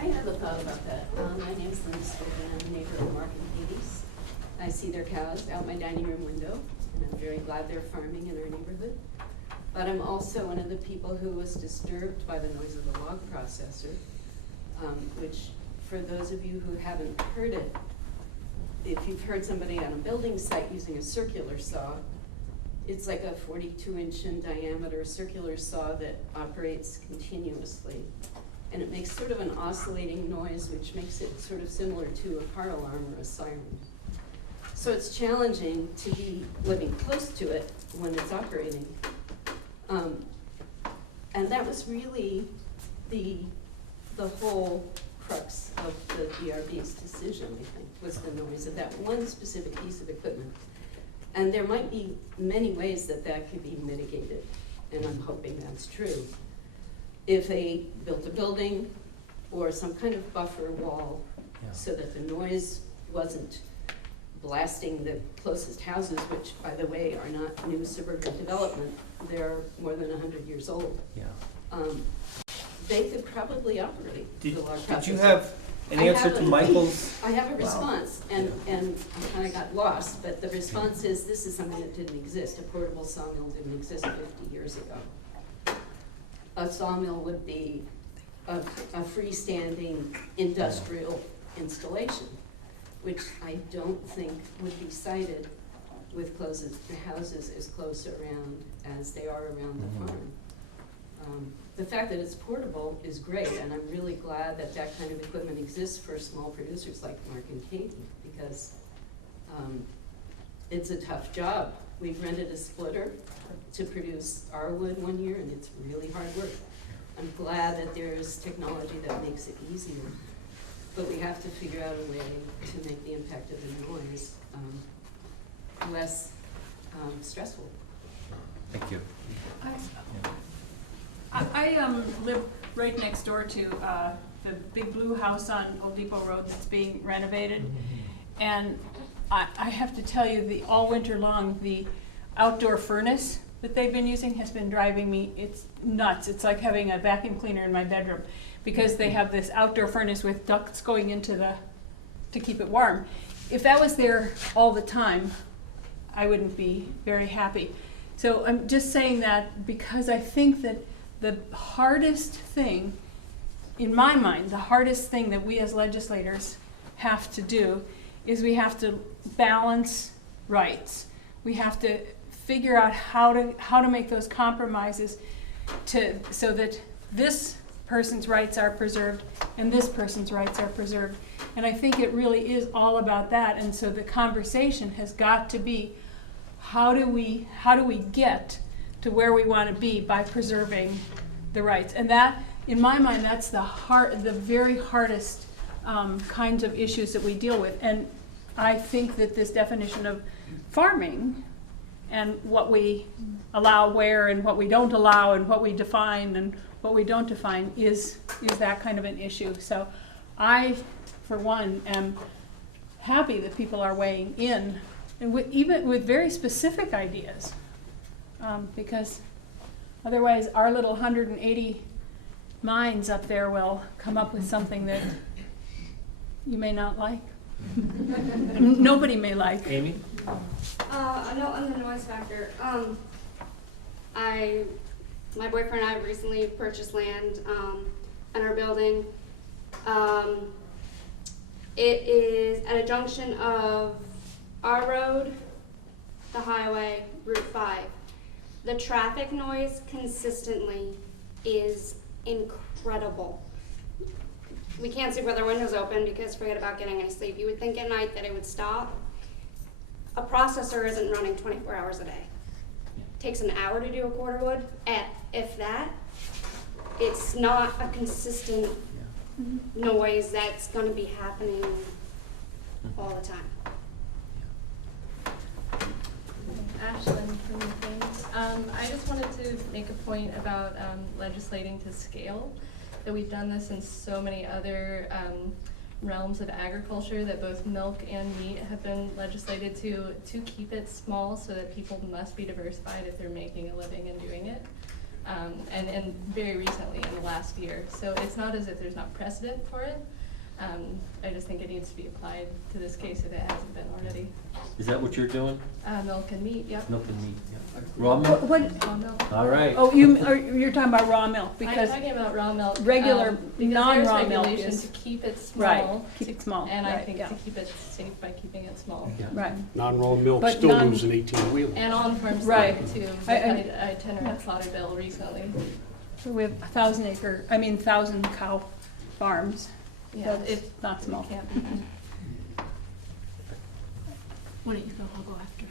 I have a thought about that. My name's Linda Stolten. I'm a neighbor of Mark and Katie's. I see their cows out my dining room window, and I'm very glad they're farming in our neighborhood. But I'm also one of the people who was disturbed by the noise of the log processor, which, for those of you who haven't heard it, if you've heard somebody on a building site using a circular saw, it's like a 42-inch in diameter circular saw that operates continuously. And it makes sort of an oscillating noise, which makes it sort of similar to a car alarm or a siren. So it's challenging to be living close to it when it's operating. And that was really the whole crux of the DRB's decision, I think, was the noise of that one specific piece of equipment. And there might be many ways that that could be mitigated, and I'm hoping that's true. If they built a building or some kind of buffer wall so that the noise wasn't blasting the closest houses, which, by the way, are not new suburban development, they're more than 100 years old. Yeah. They could probably operate the log processor. Did you have an answer to Michael's? I have a response, and I kind of got lost, but the response is this is something that didn't exist. A portable sawmill didn't exist 50 years ago. A sawmill would be a freestanding industrial installation, which I don't think would be sited with houses as close around as they are around the farm. The fact that it's portable is great, and I'm really glad that that kind of equipment exists for small producers like Mark and Katie, because it's a tough job. We've rented a splitter to produce our wood one year, and it's really hard work. I'm glad that there's technology that makes it easier, but we have to figure out a way to make the impact of the noise less stressful. Thank you. I live right next door to the big blue house on Old Depot Road that's being renovated. And I have to tell you, all winter long, the outdoor furnace that they've been using has been driving me, it's nuts. It's like having a vacuum cleaner in my bedroom, because they have this outdoor furnace with ducts going into to keep it warm. If that was there all the time, I wouldn't be very happy. So I'm just saying that because I think that the hardest thing, in my mind, the hardest thing that we as legislators have to do is we have to balance rights. We have to figure out how to make those compromises so that this person's rights are preserved and this person's rights are preserved. And I think it really is all about that. And so the conversation has got to be, how do we get to where we want to be by preserving the rights? And that, in my mind, that's the very hardest kinds of issues that we deal with. And I think that this definition of farming and what we allow where and what we don't allow and what we define and what we don't define is that kind of an issue. So I, for one, am happy that people are weighing in, and even with very specific ideas, because otherwise our little 180 minds up there will come up with something that you may not like. Nobody may like. Amy? I know on the noise factor, my boyfriend and I recently purchased land in our building. It is at a junction of our road, the highway, Route 5. The traffic noise consistently is incredible. We can't sleep with our windows open because forget about getting any sleep. You would think at night that it would stop. A processor isn't running 24 hours a day. It takes an hour to do a quarter wood, if that. It's not a consistent noise that's going to be happening all the time. Ashlyn from the Things. I just wanted to make a point about legislating to scale, that we've done this in so many other realms of agriculture, that both milk and meat have been legislated to keep it small so that people must be diversified if they're making a living and doing it. And very recently in the last year. So it's not as if there's not precedent for it. I just think it needs to be applied to this case if it hasn't been already. Is that what you're doing? Milk and meat, yep. Milk and meat, yeah. Raw milk? Raw milk. All right. Oh, you're talking about raw milk, because I'm talking about raw milk. regular Because non-raw there's milk regulation is to keep it small. right. Keep it small. And I right, think yeah. to keep it safe by keeping it small. Yeah. Right. Non-raw milk But still moves an 18-wheeler. And on farms Right. too. I attended a slaughter bill recently. So we have 1,000 cow farms. Yeah, That's it's not small. Can't be. Why don't you go? I'll go after.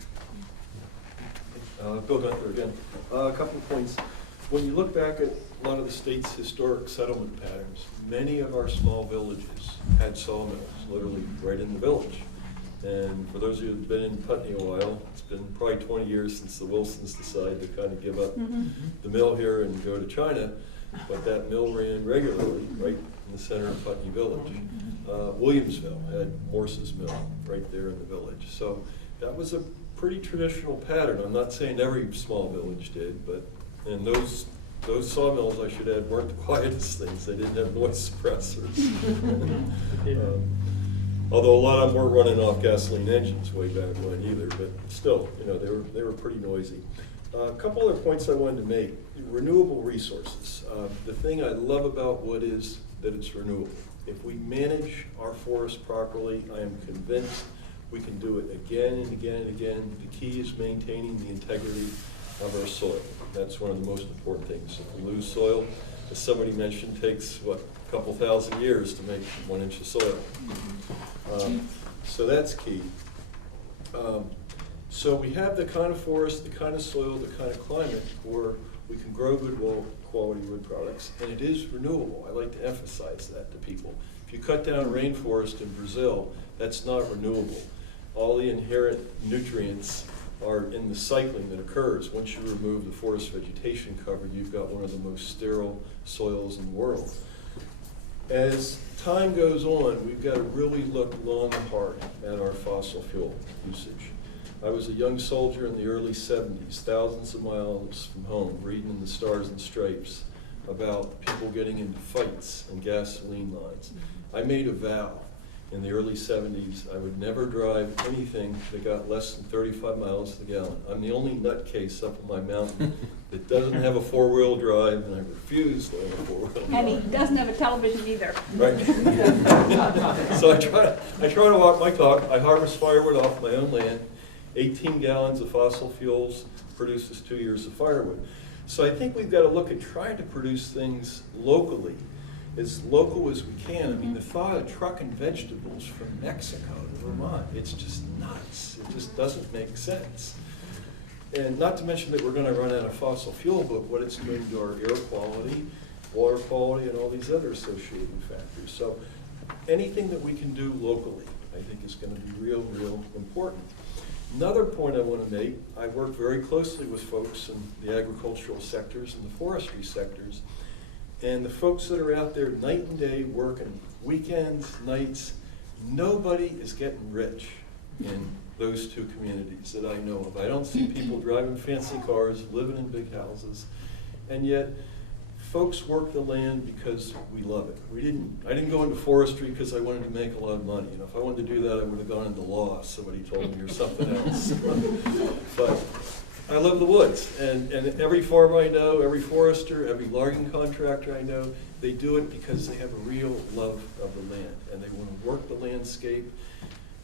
Bill Gunther again. A couple of points. when you look back at a lot of the state's historic settlement patterns, many of our small villages had sawmills, literally right in the village. And for those of you who've been in Putney a while, it's been probably 20 years since the Wilsons decided to kind of give up the mill here and go to China, but that mill ran regularly right in the center of Putney Village. Williamsville had Morse's Mill right there in the village. So that was a pretty traditional pattern. I'm not saying every small village did, but and those sawmills, I should add, weren't the quietest things. They didn't have noise suppressors. Although a lot of them weren't running off gasoline engines way back when either, but still, you know, they were pretty noisy. A couple other points I wanted to make. Renewable resources. The thing I love about wood is that it's renewable. If we manage our forests properly, I am convinced we can do it again and again and again. The key is maintaining the integrity of our soil. That's one of the most important things. If we lose soil, as somebody mentioned, takes, what, a couple thousand years to make 1 inch of soil. So that's key. So we have the kind of forest, the kind of soil, the kind of climate where we can grow good quality wood products, and it is renewable. I like to emphasize that to people. If you cut down a rainforest in Brazil, that's not renewable. All the inherent nutrients are in the cycling that occurs. Once you remove the forest vegetation cover, you've got one of the most sterile soils in the world. As time goes on, we've got to really look long and hard at our fossil fuel usage. I was a young soldier in the early 70s, thousands of miles from home, reading in the Stars and Stripes about people getting into fights and gasoline lines. I made a vow in the early 70s I would never drive anything that got less than 35 miles to the gallon. I'm the only nutcase up on my mountain that doesn't have a four-wheel drive, and I refuse to have a four-wheel drive. And he doesn't have a television either. Right. So I try to walk my talk. I harvest firewood off my own land. 18 gallons of fossil fuels produces 2 years of firewood. So I think we've got to look at trying to produce things locally, as local as we can. I mean, the thought of trucking vegetables from Mexico to Vermont, it's just nuts. It just doesn't make sense. And not to mention that we're going to run out of fossil fuel, but what it's doing to our air quality, water quality, and all these other associated factors. So anything that we can do locally, I think, is going to be real important. Another point I want to make, I work very closely with folks in the agricultural sectors and the forestry sectors, and the folks that are out there night and day working, weekends, nights, nobody is getting rich in those two communities that I know of. I don't see people driving fancy cars, living in big houses, and yet folks work the land because we love it. I didn't go into forestry because I wanted to make a lot of money. You know, if I wanted to do that, I would have gone into law, somebody told me, or something else. But I love the woods, and every farm I know, every forester, every logging contractor I know, they do it because they have a real love of the land, and they want to work the landscape.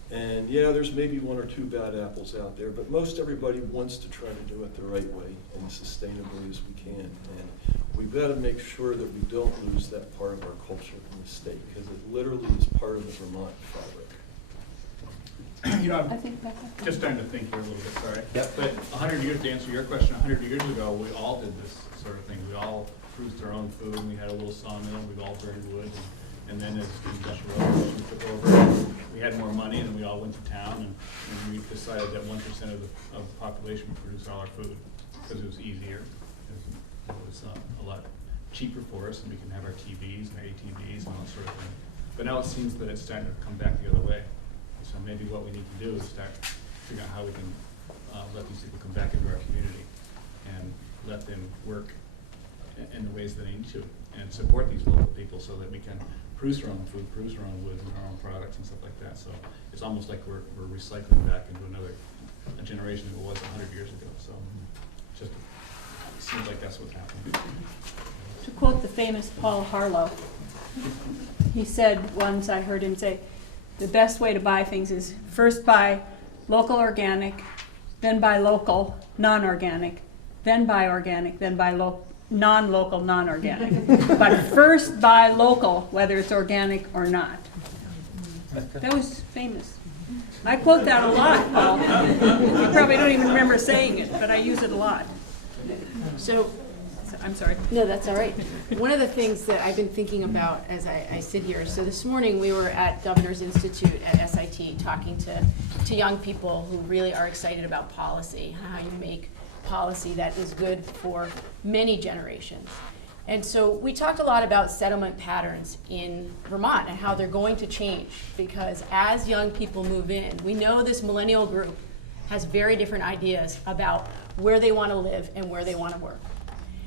And yeah, there's maybe 1 or 2 bad apples out there, but most everybody wants to try to do it the right way and as sustainably as we can. And we've got to make sure that we don't lose that part of our culture in the state, because it literally is part of the Vermont fabric. You know, I'm just starting to think here a little bit, sorry. Yep. But 100 years, to answer your question, 100 years ago, we all did this sort of thing. We all produced our own food, and we had a little sawmill, we all burned wood. And then as the industrial revolution took over, we had more money, and we all went to town, and we decided that 1% of the population would produce all our food, because it was easier. It was a lot cheaper for us, and we can have our TVs and our ATVs and all that sort of thing. But now it seems that it's starting to come back the other way. So maybe what we need to do is start figuring out how we can let these people come back into our community and let them work in the ways that they need to, and support these local people so that we can produce our own food, produce our own woods and our own products and stuff like that. So it's almost like we're recycling back into a generation that was 100 years ago. So just it seems like that's what's happening. To quote the famous Paul Harlow, he said once, I heard him say, the best way to buy things is first buy local organic, then buy local non-organic, then buy organic, then buy non-local non-organic. But first buy local, whether it's organic or not. That was famous. I quote that a lot, Paul. You probably don't even remember saying it, but I use it a lot. So I'm sorry. No, that's all right. One of the things that I've been thinking about as I sit here, so this morning we were at Governor's Institute at SIT talking to young people who really are excited about policy, how you make policy that is good for many generations. And so we talked a lot about settlement patterns in Vermont and how they're going to change, because as young people move in, we know this millennial group has very different ideas about where they want to live and where they want to work.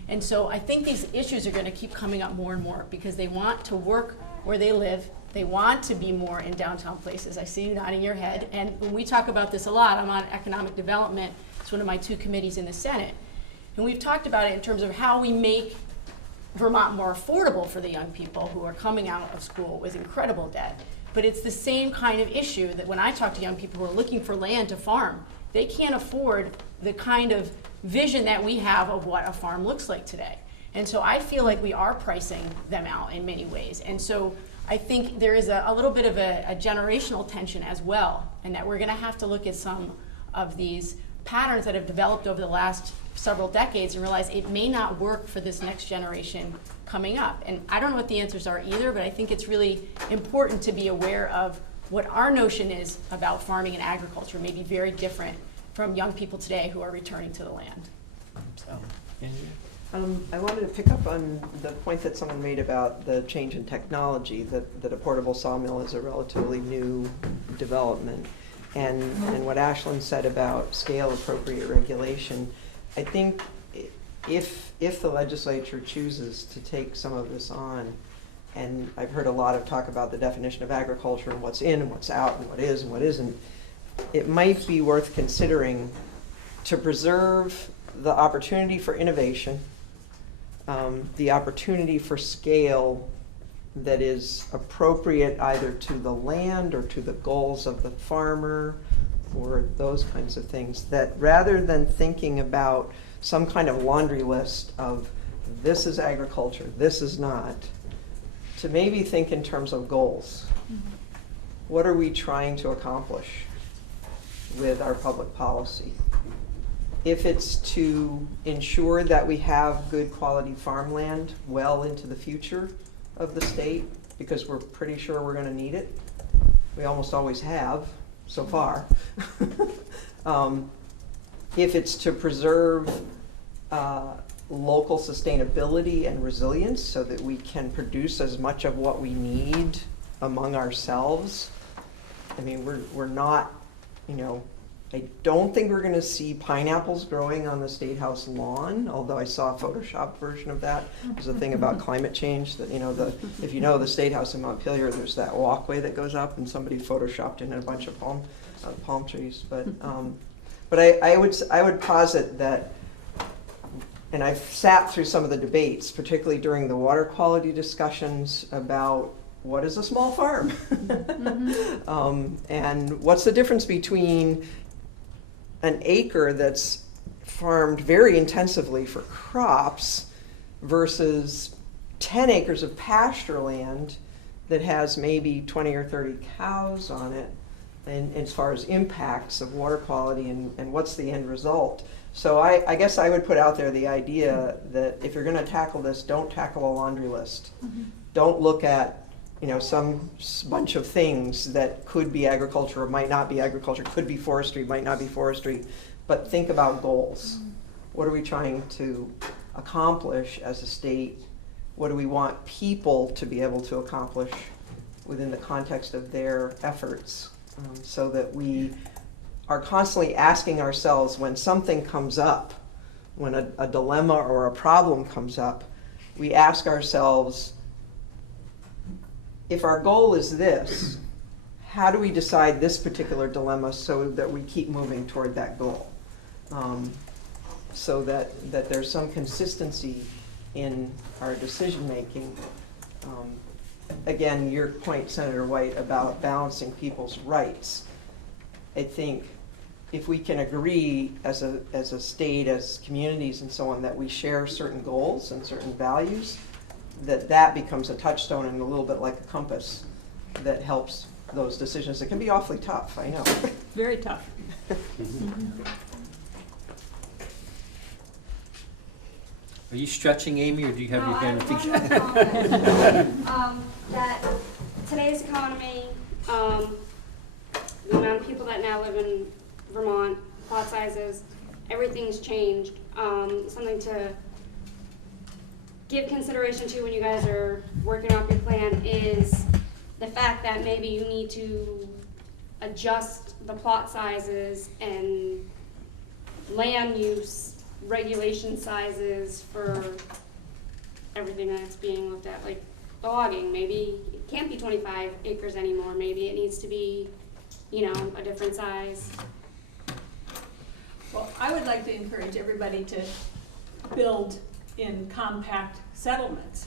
And so I think these issues are going to keep coming up more and more because they want to work where they live. They want to be more in downtown places. I see you nodding your head. And when we talk about this a lot, I'm on economic development. It's one of my 2 committees in the Senate. And we've talked about it in terms of how we make Vermont more affordable for the young people who are coming out of school with incredible debt. But it's the same kind of issue that when I talk to young people who are looking for land to farm, they can't afford the kind of vision that we have of what a farm looks like today. And so I feel like we are pricing them out in many ways. And so I think there is a little bit of a generational tension as well, and that we're going to have to look at some of these patterns that have developed over the last several decades and realize it may not work for this next generation coming up. And I don't know what the answers are either, but I think it's really important to be aware of what our notion is about farming and agriculture may be very different from young people today who are returning to the land. So. I wanted to pick up on the point that someone made about the change in technology, that a portable sawmill is a relatively new development. And what Ashlyn said about scale appropriate regulation, I think if the legislature chooses to take some of this on, and I've heard a lot of talk about the definition of agriculture and what's in and what's out and what is and what isn't, it might be worth considering to preserve the opportunity for innovation, the opportunity for scale that is appropriate either to the land or to the goals of the farmer or those kinds of things, that rather than thinking about some kind of laundry list of this is agriculture, this is not, to maybe think in terms of goals. What are we trying to accomplish with our public policy? If it's to ensure that we have good quality farmland well into the future of the state, because we're pretty sure we're going to need it. We almost always have, so far. If it's to preserve local sustainability and resilience so that we can produce as much of what we need among ourselves. I mean, we're not, you know, I don't think we're going to see pineapples growing on the State House lawn, although I saw a Photoshopped version of that. There's a thing about climate change that, you know, if you know the State House in Montpelier, there's that walkway that goes up, and somebody Photoshopped in a bunch of palm trees. But I would posit that, and I've sat through some of the debates, particularly during the water quality discussions about what is a small farm, and what's the difference between an acre that's farmed very intensively for crops versus 10 acres of pasture land that has maybe 20 or 30 cows on it, and as far as impacts of water quality and what's the end result. So I guess I would put out there the idea that if you're going to tackle this, don't tackle a laundry list. Don't look at, you know, some bunch of things that could be agriculture or might not be agriculture, could be forestry, might not be forestry, but think about goals. What are we trying to accomplish as a state? What do we want people to be able to accomplish within the context of their efforts, so that we are constantly asking ourselves when something comes up, when a dilemma or a problem comes up, we ask ourselves, if our goal is this, how do we decide this particular dilemma so that we keep moving toward that goal? So that there's some consistency in our decision making. Again, your point, Senator White, about balancing people's rights. I think if we can agree as a state, as communities and so on, that we share certain goals and certain values, that becomes a touchstone and a little bit like a compass that helps those decisions. It can be awfully tough, I know. Very tough. Are you stretching, Amy, or do you have your hand? That today's economy, the amount of people that now live in Vermont, plot sizes, everything's changed. Something to give consideration to when you guys are working off your plan is the fact that maybe you need to adjust the plot sizes and land use regulation sizes for everything that's being looked at, like logging. Maybe it can't be 25 acres anymore. Maybe it needs to be, you know, a different size. Well, I would like to encourage everybody to build in compact settlements,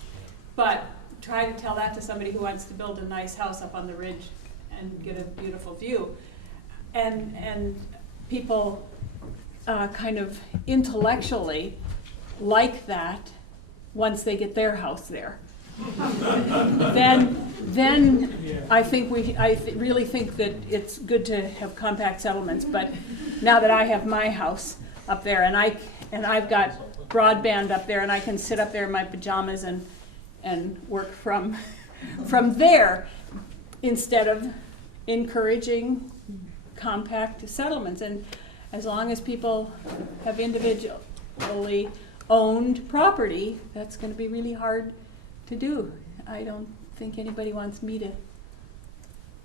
but try to tell that to somebody who wants to build a nice house up on the ridge and get a beautiful view. And people kind of intellectually like that once they get their house there. Then I think really think that it's good to have compact settlements. But now that I have my house up there and I've got broadband up there and I can sit up there in my pajamas and work from there instead of encouraging compact settlements. And as long as people have individually owned property, that's going to be really hard to do. I don't think anybody wants me to,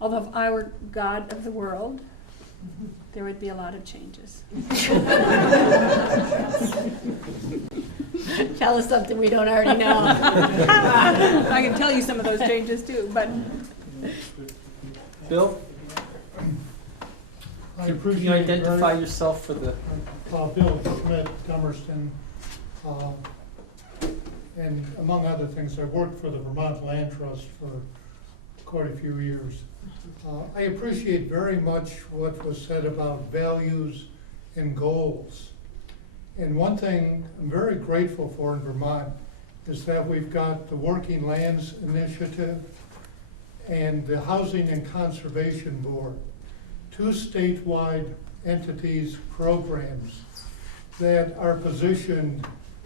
although if I were God of the world, there would be a lot of changes. Tell us something we don't already know. I can tell you some of those changes too, but. Bill? Can you identify yourself for the... Bill Schmidt, Dummerston, and among other things, I worked for the Vermont Land Trust for quite a few years. I appreciate very much what was said about values and goals. And one thing I'm very grateful for in Vermont is that we've got the Working Lands Initiative and the Housing and Conservation Board, two statewide entities, programs that are positioned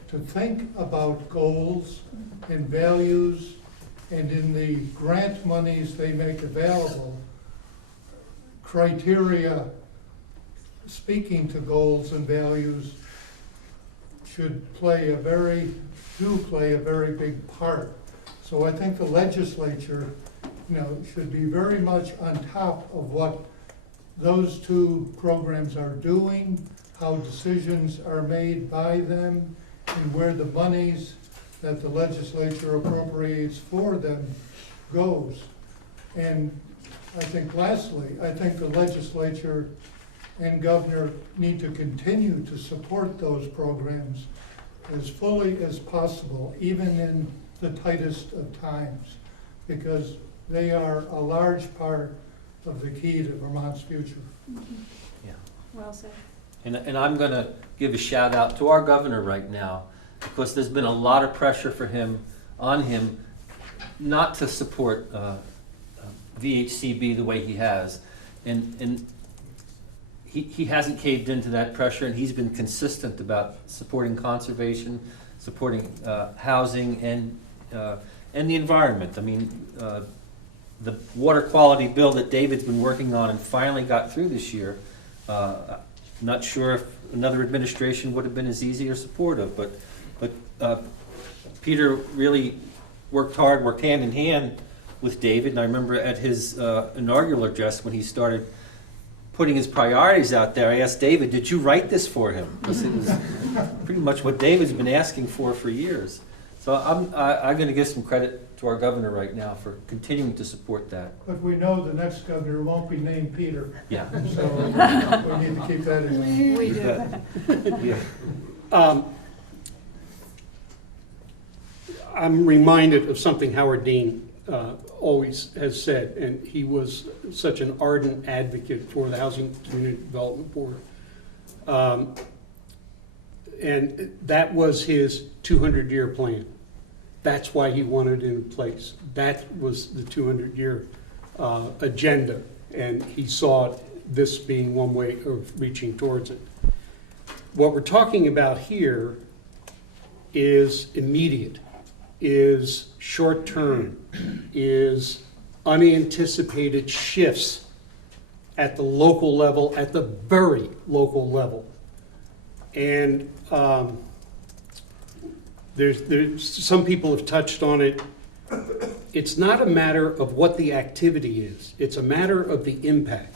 to think about goals and values, and in the grant monies they make available, criteria speaking to goals and values should play a very big part. So I think the legislature, should be very much on top of what those two programs are doing, how decisions are made by them, and where the monies that the legislature appropriates for them goes. And I think lastly, I think the legislature and governor need to continue to support those programs as fully as possible, even in the tightest of times, because they are a large part of the key to Vermont's future. Yeah. Well said. And I'm going to give a shout out to our governor right now, because there's been a lot of pressure on him not to support VHCB the way he has. And he hasn't caved into that pressure, and he's been consistent about supporting conservation, supporting housing, and the environment. I mean, the water quality bill that David's been working on and finally got through this year, not sure if another administration would have been as easy or supportive, but Peter really worked hard, worked hand in hand with David, and I remember at his inaugural address when he started putting his priorities out there, I asked David, did you write this for him? Because it was pretty much what David's been asking for years. So I'm going to give some credit to our governor right now for continuing to support that. But we know the next governor won't be named Peter. Yeah. So we need to keep that in mind. We do. Yeah. I'm reminded of something Howard Dean always has said, and he was such an ardent advocate for the Housing Community Development Board. And that was his 200-year plan. That's why he wanted it in place. That was the 200-year agenda, and he saw this being one way of reaching towards it. What we're talking about here is immediate, is short-term, is unanticipated shifts at the local level, at the very local level. And there's some people have touched on it. It's not a matter of what the activity is. It's a matter of the impact.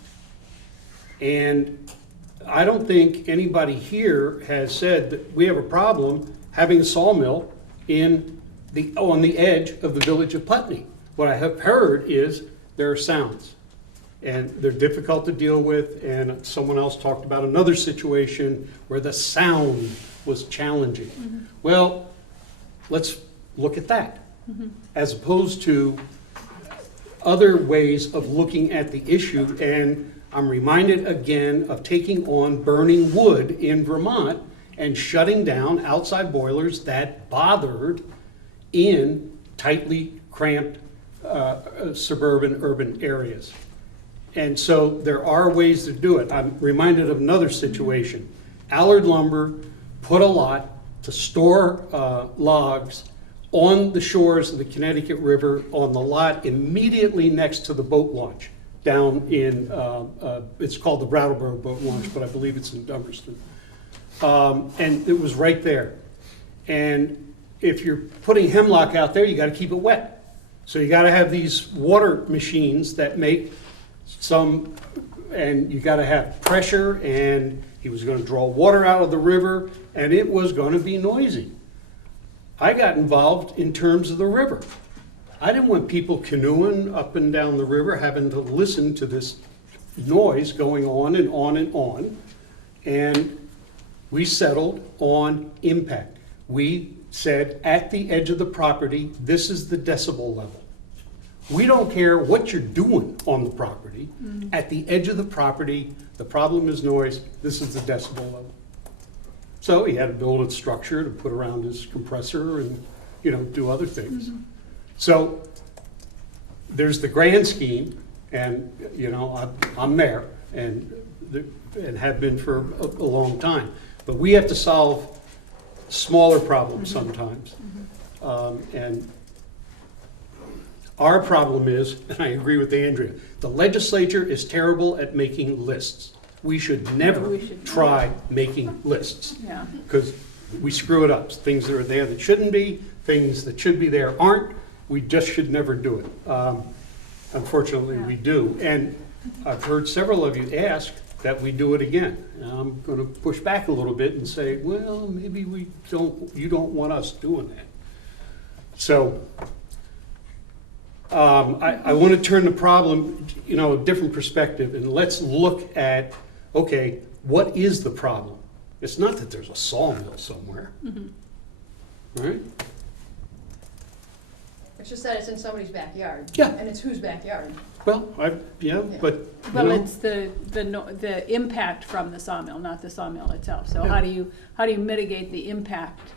And I don't think anybody here has said that we have a problem having a sawmill on the edge of the village of Putney. What I have heard is there are sounds, and they're difficult to deal with, and someone else talked about another situation where the sound was challenging. Mm-hmm. Well, let's look at that, as opposed to other ways of looking at the issue. And I'm reminded again of taking on burning wood in Vermont and shutting down outside boilers that bothered in tightly cramped suburban, urban areas. And so there are ways to do it. I'm reminded of another situation. Allard Lumber put a lot to store logs on the shores of the Connecticut River on the lot immediately next to the boat launch down in, it's called the Brattleboro Boat Launch, but I believe it's in Dummerston. And it was right there. And if you're putting hemlock out there, you got to keep it wet. So you got to have these water machines that make some, and you got to have pressure, and he was going to draw water out of the river, and it was going to be noisy. I got involved in terms of the river. I didn't want people canoeing up and down the river having to listen to this noise going on and on and on. And we settled on impact. We said at the edge of the property, this is the decibel level. We don't care what you're doing on the property. At the edge of the property, the problem is noise, this is the decibel level. So he had to build a structure to put around his compressor and, do other things. So there's the grand scheme, and, I'm there and have been for a long time. But we have to solve smaller problems sometimes. And our problem is, and I agree with Andrea, the legislature is terrible at making lists. We should never try making lists, Yeah. because we screw it up. Things that are there that shouldn't be, things that should be there aren't. We just should never do it. Unfortunately, we do. And I've heard several of you ask that we do it again. And I'm going to push back a little bit and say, well, maybe you don't want us doing that. So I want to turn the problem, a different perspective, and let's look at, okay, what is the problem? It's not that there's a sawmill somewhere, right? It's just that it's in somebody's backyard. Yeah. And it's whose backyard? Well, but Well, it's the impact from the sawmill, not the sawmill itself. So how do you mitigate the impact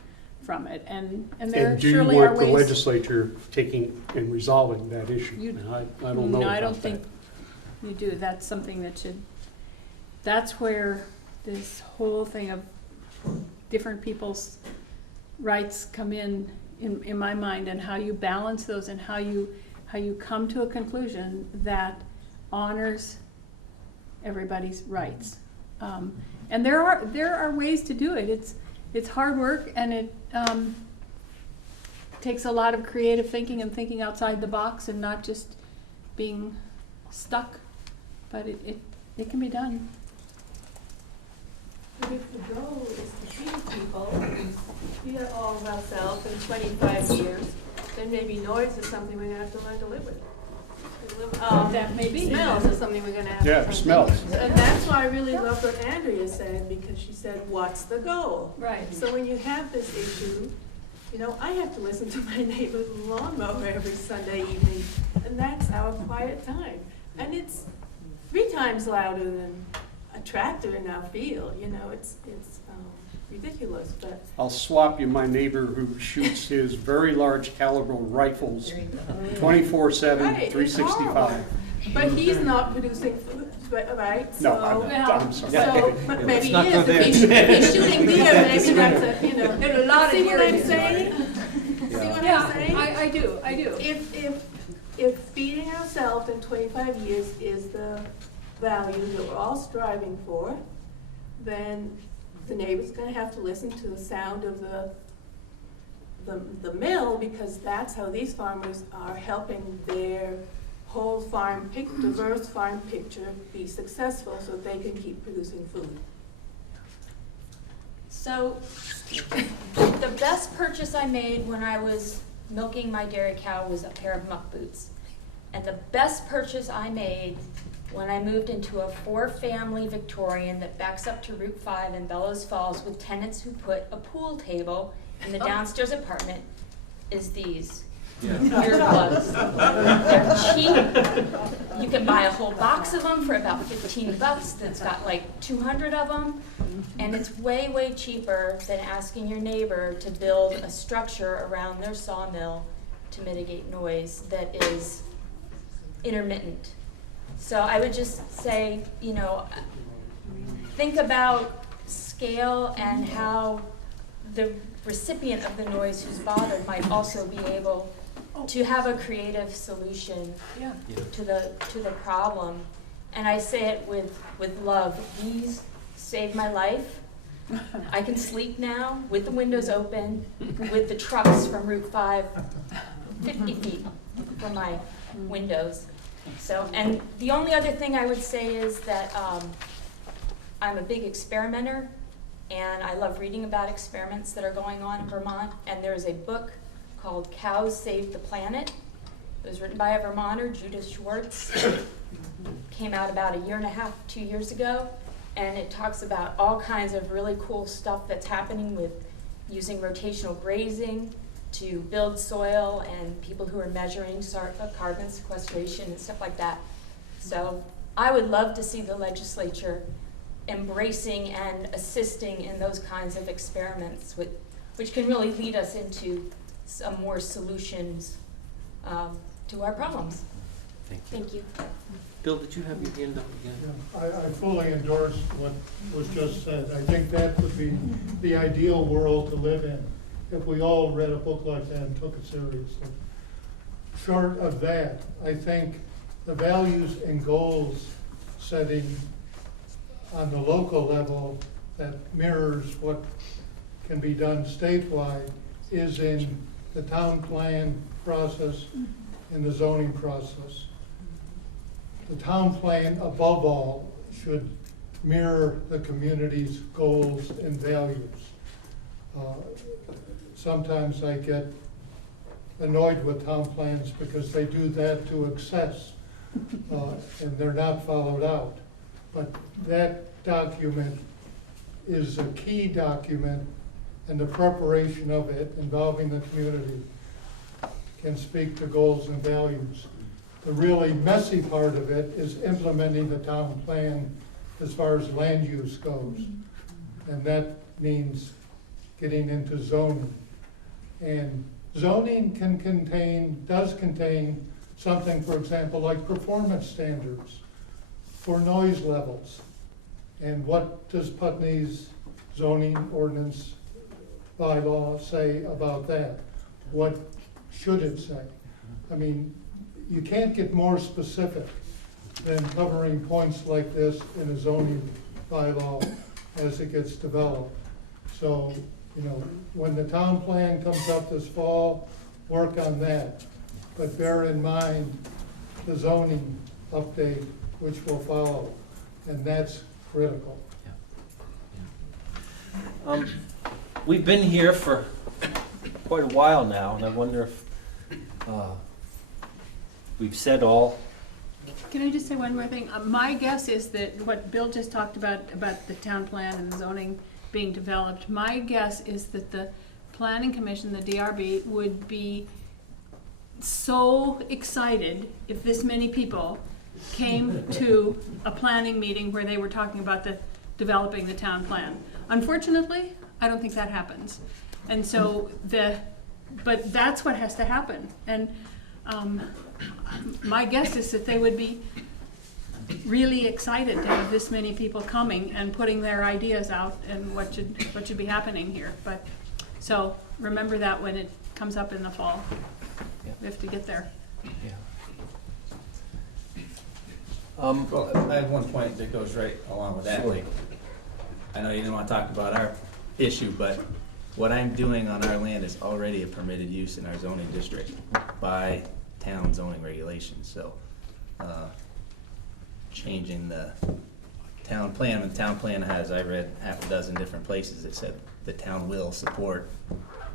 from it? And there surely are ways. And do you want the legislature taking and resolving that issue? I don't know. No, I don't think you do. That's something that that's where this whole thing of different people's rights come in my mind, and how you balance those, and how you come to a conclusion that honors everybody's rights. And there are ways to do it. It's hard work, and it takes a lot of creative thinking and thinking outside the box, and not just being stuck. But it can be done. But if the goal is to treat people, hear all of ourselves in 25 years, then maybe noise is something we're gonna have to learn to live with. That may be. Smells is something we're gonna have to. Yeah, smells. And that's why I really loved what Andrea said, because she said, what's the goal? Right. So when you have this issue, I have to listen to my neighbor's lawnmower every Sunday evening, and that's our quiet time. And it's 3 times louder than a tractor in our field, it's ridiculous, but. I'll swap you my neighbor who shoots his very large caliber rifles 24/7, Right, it's 365. horrible. But he's not producing food, right? No, So- I'm sorry. So, but maybe he not is, go if there. he's shooting deer, maybe that's a, you know. There's a lot of See what deer I'm in saying? See what Yeah, I'm saying? I do. If feeding ourselves in 25 years is the value that we're all striving for, then the neighbor's gonna have to listen to the sound of the mill, because that's how these farmers are helping their whole farm, diverse farm picture be successful so they can keep producing food. So, the best purchase I made when I was milking my dairy cow was a pair of muck boots. And the best purchase I made when I moved into a 4-family Victorian that backs up to Route 5 in Bellows Falls with tenants who put a pool table in the downstairs apartment is these. Earplugs. They're cheap. You can buy a whole box of them for about $15 that's got like 200 of them. And it's way, way cheaper than asking your neighbor to build a structure around their sawmill to mitigate noise that is intermittent. So I would just say, you know, think about scale and how the recipient of the noise who's bothered might also be able to have a creative solution to the problem. And I say it with love. These saved my life. I can sleep now with the windows open, with the trucks from Route 5 50 feet from my windows. So, and the only other thing I would say is that I'm a big experimenter, and I love reading about experiments that are going on in Vermont. And there's a book called Cows Save the Planet. It was written by a Vermonter, Judith Schwartz. Came out about 1.5 years, 2 years ago. And it talks about all kinds of really cool stuff that's happening with using rotational grazing to build soil, and people who are measuring carbon sequestration and stuff like that. So I would love to see the legislature embracing and assisting in those kinds of experiments, which can really lead us into some more solutions to our problems. Thank you. Thank you. Bill, did you have your hand up again? I fully endorse what was just said. I think that would be the ideal world to live in, if we all read a book like that and took it seriously. Short of that, I think the values and goals setting on the local level that mirrors what can be done statewide is in the town plan process and the zoning process. The town plan, above all, should mirror the community's goals and values. Sometimes I get annoyed with town plans because they do that to excess, and they're not followed out. But that document is a key document, and the preparation of it involving the community can speak to goals and values. The really messy part of it is implementing the town plan as far as land use goes. And that means getting into zoning. And zoning does contain something, for example, like performance standards for noise levels. And what does Putney's zoning ordinance bylaw say about that? What should it say? I mean, you can't get more specific than covering points like this in a zoning bylaw as it gets developed. So, you know, when the town plan comes up this fall, work on that. But bear in mind the zoning update, which will follow, and that's critical. We've been here for quite a while now, and I wonder if we've said all. Can I just say one more thing? My guess is that what Bill just talked about the town plan and the zoning being developed, my guess is that the Planning Commission, the DRB, would be so excited if this many people came to a planning meeting where they were talking about developing the town plan. Unfortunately, I don't think that happens. And so but that's what has to happen. And my guess is that they would be really excited to have this many people coming and putting their ideas out and what should be happening here. But, so remember that when it comes up in the fall. We have to get there. Well, I have one point that goes right along with that. Sure. Like, I know you didn't want to talk about our issue, but what I'm doing on our land is already a permitted use in our zoning district by town zoning regulations. So, changing the town plan, and the town plan has, I read half a dozen different places that said the town will support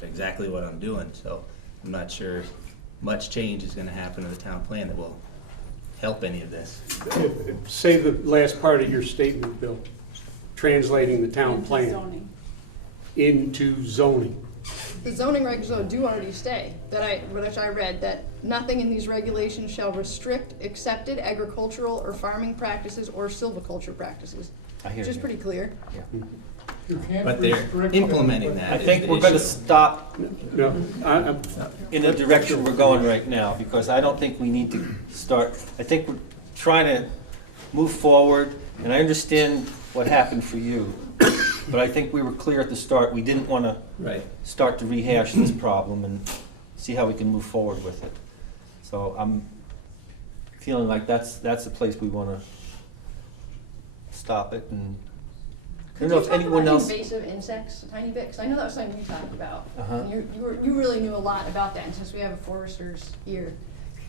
exactly what I'm doing. So I'm not sure much change is going to happen to the town plan that will help any of this. Say the last part of your statement, Bill, translating the town Into plan zoning. into zoning. The zoning regs though do already say, which I read, that nothing in these regulations shall restrict accepted agricultural or farming practices or silviculture practices. I hear Which is you. pretty clear. You can't But they're restrict implementing them, that. I is think the we're gonna issue. stop No, in the direction we're going right now, because I don't think we need to start, I think we're trying to move forward, and I understand what happened for you, but I think we were clear at the start, we didn't want to Right. start to rehash this problem and see how we can move forward with it. So I'm feeling like that's the place we want to stop it, and I don't know if anyone else. Invasive insects, tiny bit, 'cause I know that was something you talked about. Uh-huh. And you really knew a lot about that, and since we have a foresters here,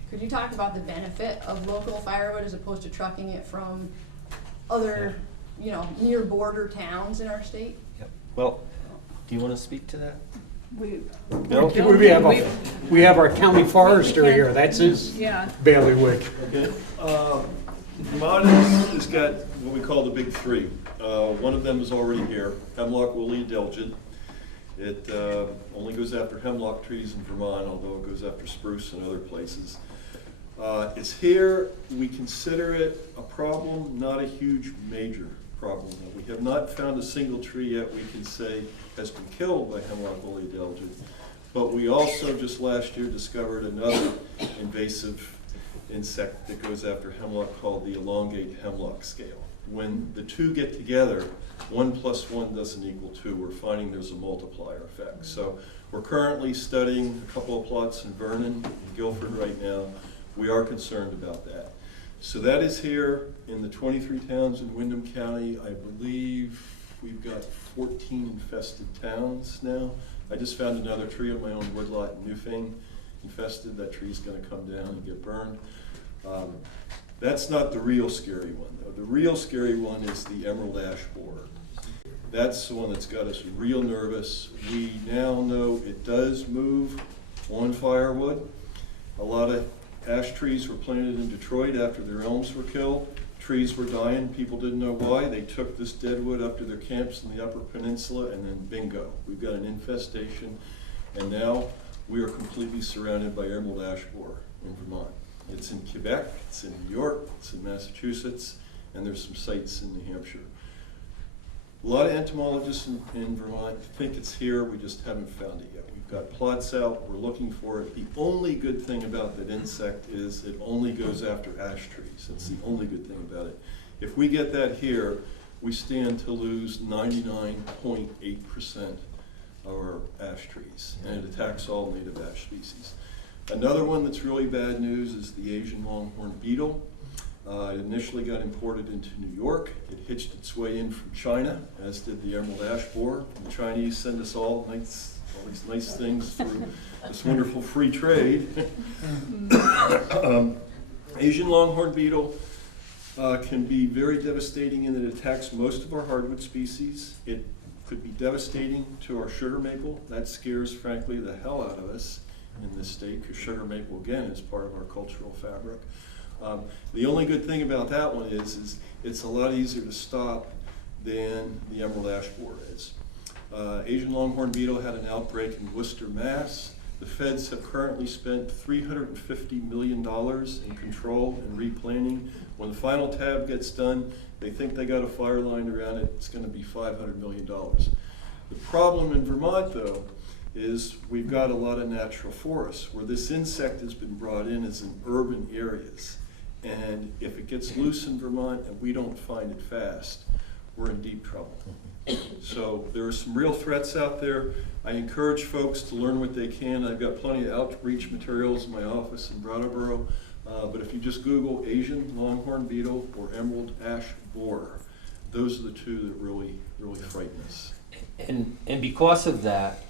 could you talk about the benefit of local firewood as opposed to trucking it from other, near border towns in our state? Yep. Well, do you want to speak to that? We, Bill? We have our county forester here, that's his yeah. bailiwick. Okay. Vermont has got what we call the big three. One of them is already here, hemlock woolly adelgid. It only goes after hemlock trees in Vermont, although it goes after spruce and other places. It's here. We consider it a problem, not a huge major problem. We have not found a single tree yet we can say has been killed by hemlock woolly adelgid. But we also just last year discovered another invasive insect that goes after hemlock called the elongate hemlock scale. When the two get together, 1 + 1 doesn't equal 2. We're finding there's a multiplier effect. So we're currently studying a couple of plots in Vernon and Guilford right now. We are concerned about that. So that is here in the 23 towns in Windham County. I believe we've got 14 infested towns now. I just found another tree on my own woodlot in Newfane infested. That tree's going to come down and get burned. That's not the real scary one, though. The real scary one is the emerald ash borer. That's the one that's got us real nervous. We now know it does move on firewood. A lot of ash trees were planted in Detroit after their elms were killed. Trees were dying. People didn't know why. They took this dead wood up to their camps in the Upper Peninsula, and then bingo, we've got an infestation. And now we are completely surrounded by emerald ash borer in Vermont. It's in Quebec, it's in New York, it's in Massachusetts, and there's some sites in New Hampshire. A lot of entomologists in Vermont think it's here, we just haven't found it yet. We've got plots out, we're looking for it. The only good thing about that insect is it only goes after ash trees. That's the only good thing about it. If we get that here, we stand to lose 99.8% of our ash trees, and it attacks all native ash species. Another one that's really bad news is the Asian longhorn beetle. It initially got imported into New York. It hitched its way in from China, as did the emerald ash borer. The Chinese send us all these nice things through this wonderful free trade. Asian longhorn beetle can be very devastating in that it attacks most of our hardwood species. It could be devastating to our sugar maple. That scares, frankly, the hell out of us in this state, because sugar maple, again, is part of our cultural fabric. The only good thing about that one is it's a lot easier to stop than the emerald ash borer is. Asian longhorn beetle had an outbreak in Worcester, Mass. The feds have currently spent $350 million in control and replanting. When the final tab gets done, they think they got a fire line around it. It's going to be $500 million. The problem in Vermont, though, is we've got a lot of natural forests where this insect has been brought in is in urban areas. And if it gets loose in Vermont and we don't find it fast, we're in deep trouble. So there are some real threats out there. I encourage folks to learn what they can. I've got plenty of outreach materials in my office in Brattleboro. But if you just Google Asian longhorn beetle or emerald ash borer, those are the two that really frighten us. And because of that,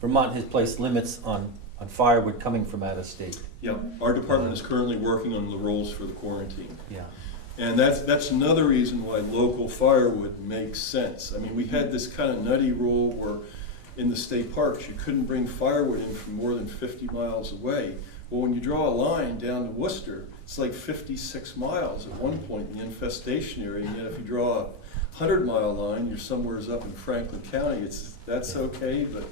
Vermont has placed limits on firewood coming from out of state. Yeah, our department is currently working on the rules for the quarantine. Yeah. And that's another reason why local firewood makes sense. I mean, we had this kind of nutty rule where in the state parks you couldn't bring firewood in from more than 50 miles away. Well, when you draw a line down to Worcester, it's like 56 miles at one point in the infestation area, and yet if you draw a 100-mile line, you're somewhere up in Franklin County. That's okay, but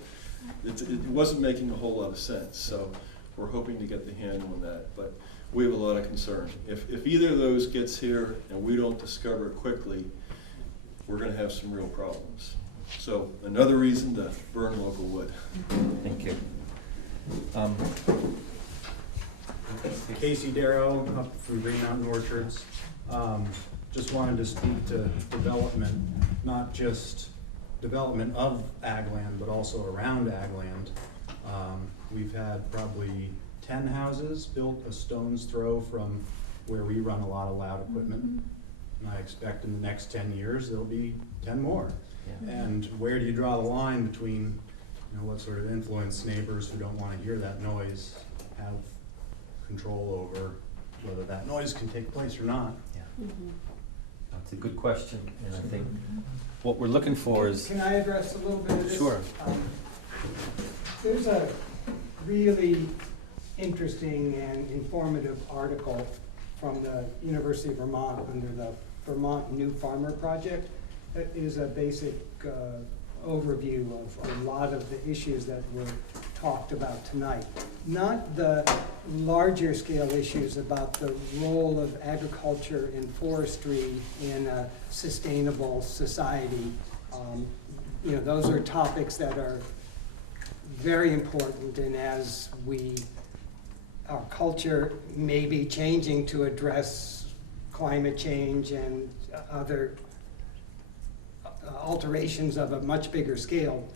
it wasn't making a whole lot of sense. So we're hoping to get the handle on that. But we have a lot of concern. If either of those gets here and we don't discover it quickly, we're going to have some real problems. So another reason to burn local wood. Thank you. Casey Darrow up from Green Mountain Orchards. Just wanted to speak to development, not just development of ag land, but also around ag land. We've had probably 10 houses built a stone's throw from where we run a lot of loud equipment. And I expect in the next 10 years, there'll be 10 more. Yeah. And where do you draw the line between, what sort of influence neighbors who don't want to hear that noise have control over whether that noise can take place or not? Yeah. That's a good question, and I think what we're looking for is... Can I address a little bit of this? Sure. There's a really interesting and informative article from the University of Vermont under the Vermont New Farmer Project. That is a basic overview of a lot of the issues that were talked about tonight. Not the larger scale issues about the role of agriculture and forestry in a sustainable society. Those are topics that are very important, and as our culture may be changing to address climate change and other alterations of a much bigger scale,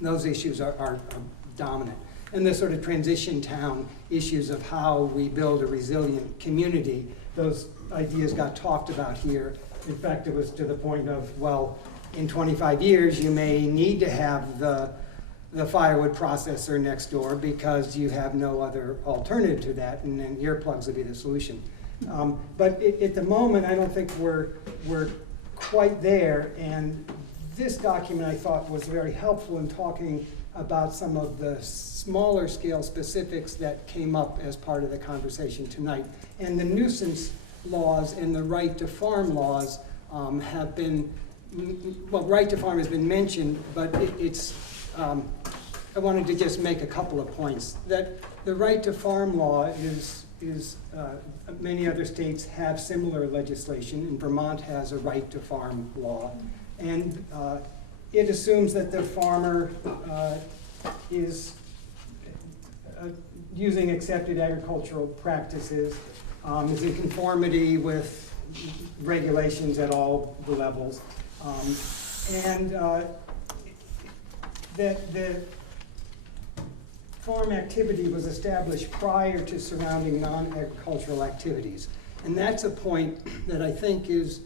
those issues are dominant. And the sort of transition town issues of how we build a resilient community, those ideas got talked about here. In fact, it was to the point of, well, in 25 years, you may need to have the firewood processor next door because you have no other alternative to that, and then earplugs will be the solution. But at the moment, I don't think we're quite there, and this document I thought was very helpful in talking about some of the smaller scale specifics that came up as part of the conversation tonight. And the nuisance laws and the right to farm laws have been, well, right to farm has been mentioned, but I wanted to just make a couple of points. That the right to farm law is many other states have similar legislation, and Vermont has a right to farm law. And it assumes that the farmer is using accepted agricultural practices, is in conformity with regulations at all the levels, and that the farm activity was established prior to surrounding non-agricultural activities. And that's a point that I think is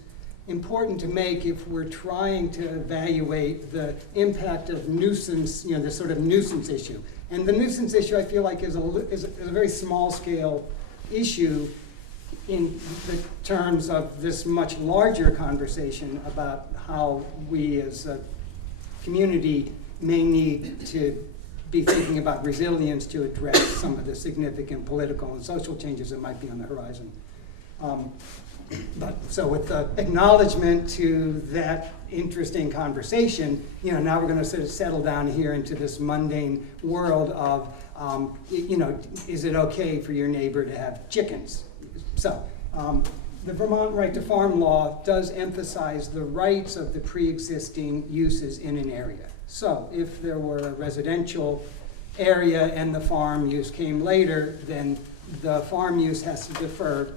important to make if we're trying to evaluate the impact of nuisance, the sort of nuisance issue. And the nuisance issue, I feel like, is a very small scale issue in the terms of this much larger conversation about how we as a community may need to be thinking about resilience to address some of the significant political and social changes that might be on the horizon. So with the acknowledgement to that interesting conversation, now we're going to sort of settle down here into this mundane world of, is it okay for your neighbor to have chickens? So the Vermont Right to Farm law does emphasize the rights of the pre-existing uses in an area. So if there were a residential area and the farm use came later, then the farm use has to defer,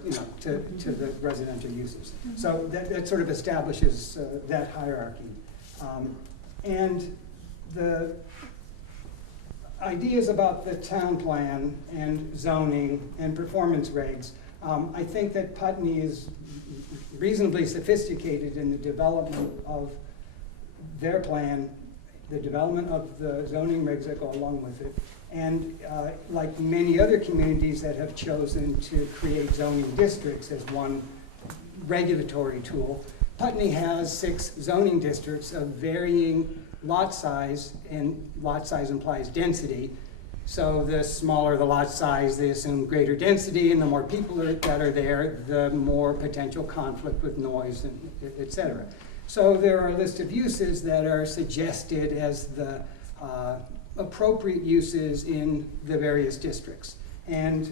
to the residential uses. So that sort of establishes that hierarchy. And the ideas about the town plan and zoning and performance regs, I think that Putney is reasonably sophisticated in the development of their plan, the development of the zoning regs that go along with it. And like many other communities that have chosen to create zoning districts as one regulatory tool, Putney has 6 zoning districts of varying lot size, and lot size implies density. So the smaller the lot size, they assume greater density, and the more people that are there, the more potential conflict with noise, and et cetera. So there are a list of uses that are suggested as the appropriate uses in the various districts. And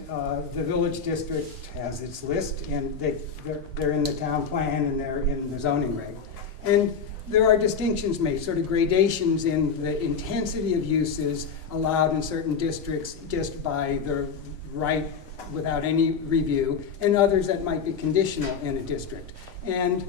the village district has its list, and they're in the town plan and they're in the zoning reg. And there are distinctions made, sort of gradations in the intensity of uses allowed in certain districts just by the right without any review, and others that might be conditional in a district. And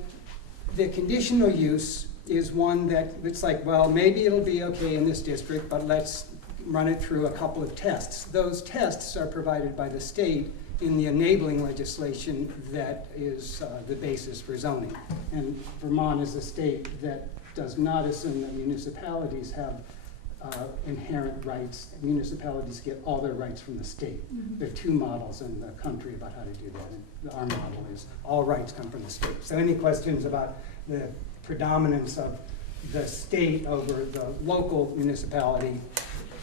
the conditional use is one that it's like, well, maybe it'll be okay in this district, but let's run it through a couple of tests. Those tests are provided by the state in the enabling legislation that is the basis for zoning. And Vermont is a state that does not assume that municipalities have inherent rights. Municipalities get all their rights from the state. There are 2 models in the country about how to do that. And our model is all rights come from the state. So any questions about the predominance of the state over the local municipality,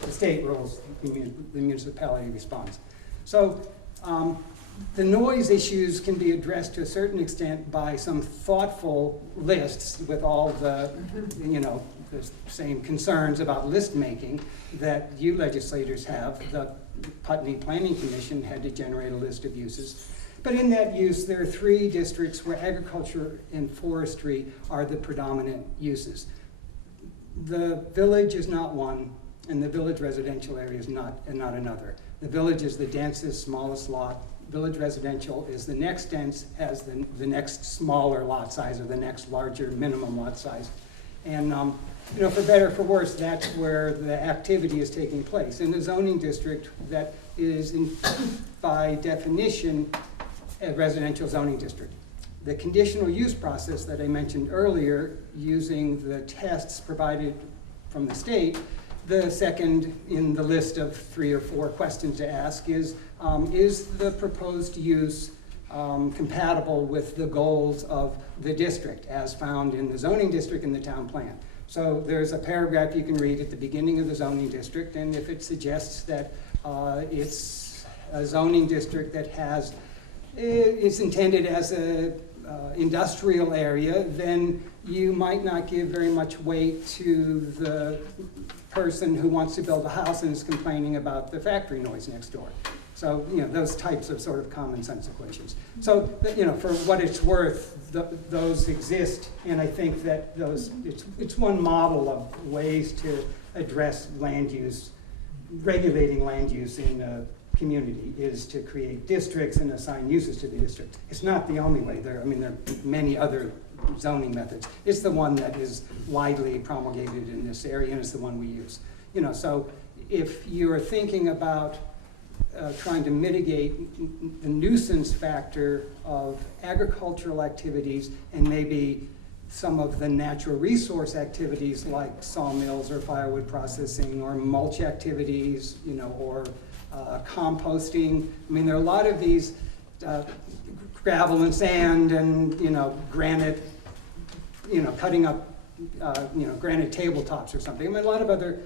the state rules, the municipality responds. So the noise issues can be addressed to a certain extent by some thoughtful lists with all the, the same concerns about list making that you legislators have. The Putney Planning Commission had to generate a list of uses. But in that use, there are 3 districts where agriculture and forestry are the predominant uses. The village is not one, and the village residential area is not another. The village is the densest, smallest lot. Village residential is the next dense, has the next smaller lot size, or the next larger minimum lot size. And for better or for worse, that's where the activity is taking place. In the zoning district, that is by definition a residential zoning district. The conditional use process that I mentioned earlier, using the tests provided from the state, the second in the list of 3 or 4 questions to ask is the proposed use compatible with the goals of the district as found in the zoning district and the town plan? So there's a paragraph you can read at the beginning of the zoning district, and if it suggests that it's a zoning district that is intended as a industrial area, then you might not give very much weight to the person who wants to build a house and is complaining about the factory noise next door. So, those types of sort of common sense equations. So, for what it's worth, those exist, and I think that it's one model of ways to address land use, regulating land use in a community, is to create districts and assign uses to the district. It's not the only way. There are many other zoning methods. It's the one that is widely promulgated in this area, and it's the one we use. So if you're thinking about trying to mitigate the nuisance factor of agricultural activities and maybe some of the natural resource activities like sawmills or firewood processing or mulch activities, or composting. I mean, there are a lot of these gravel and sand and, granite, cutting up, granite tabletops or something. I mean, a lot of other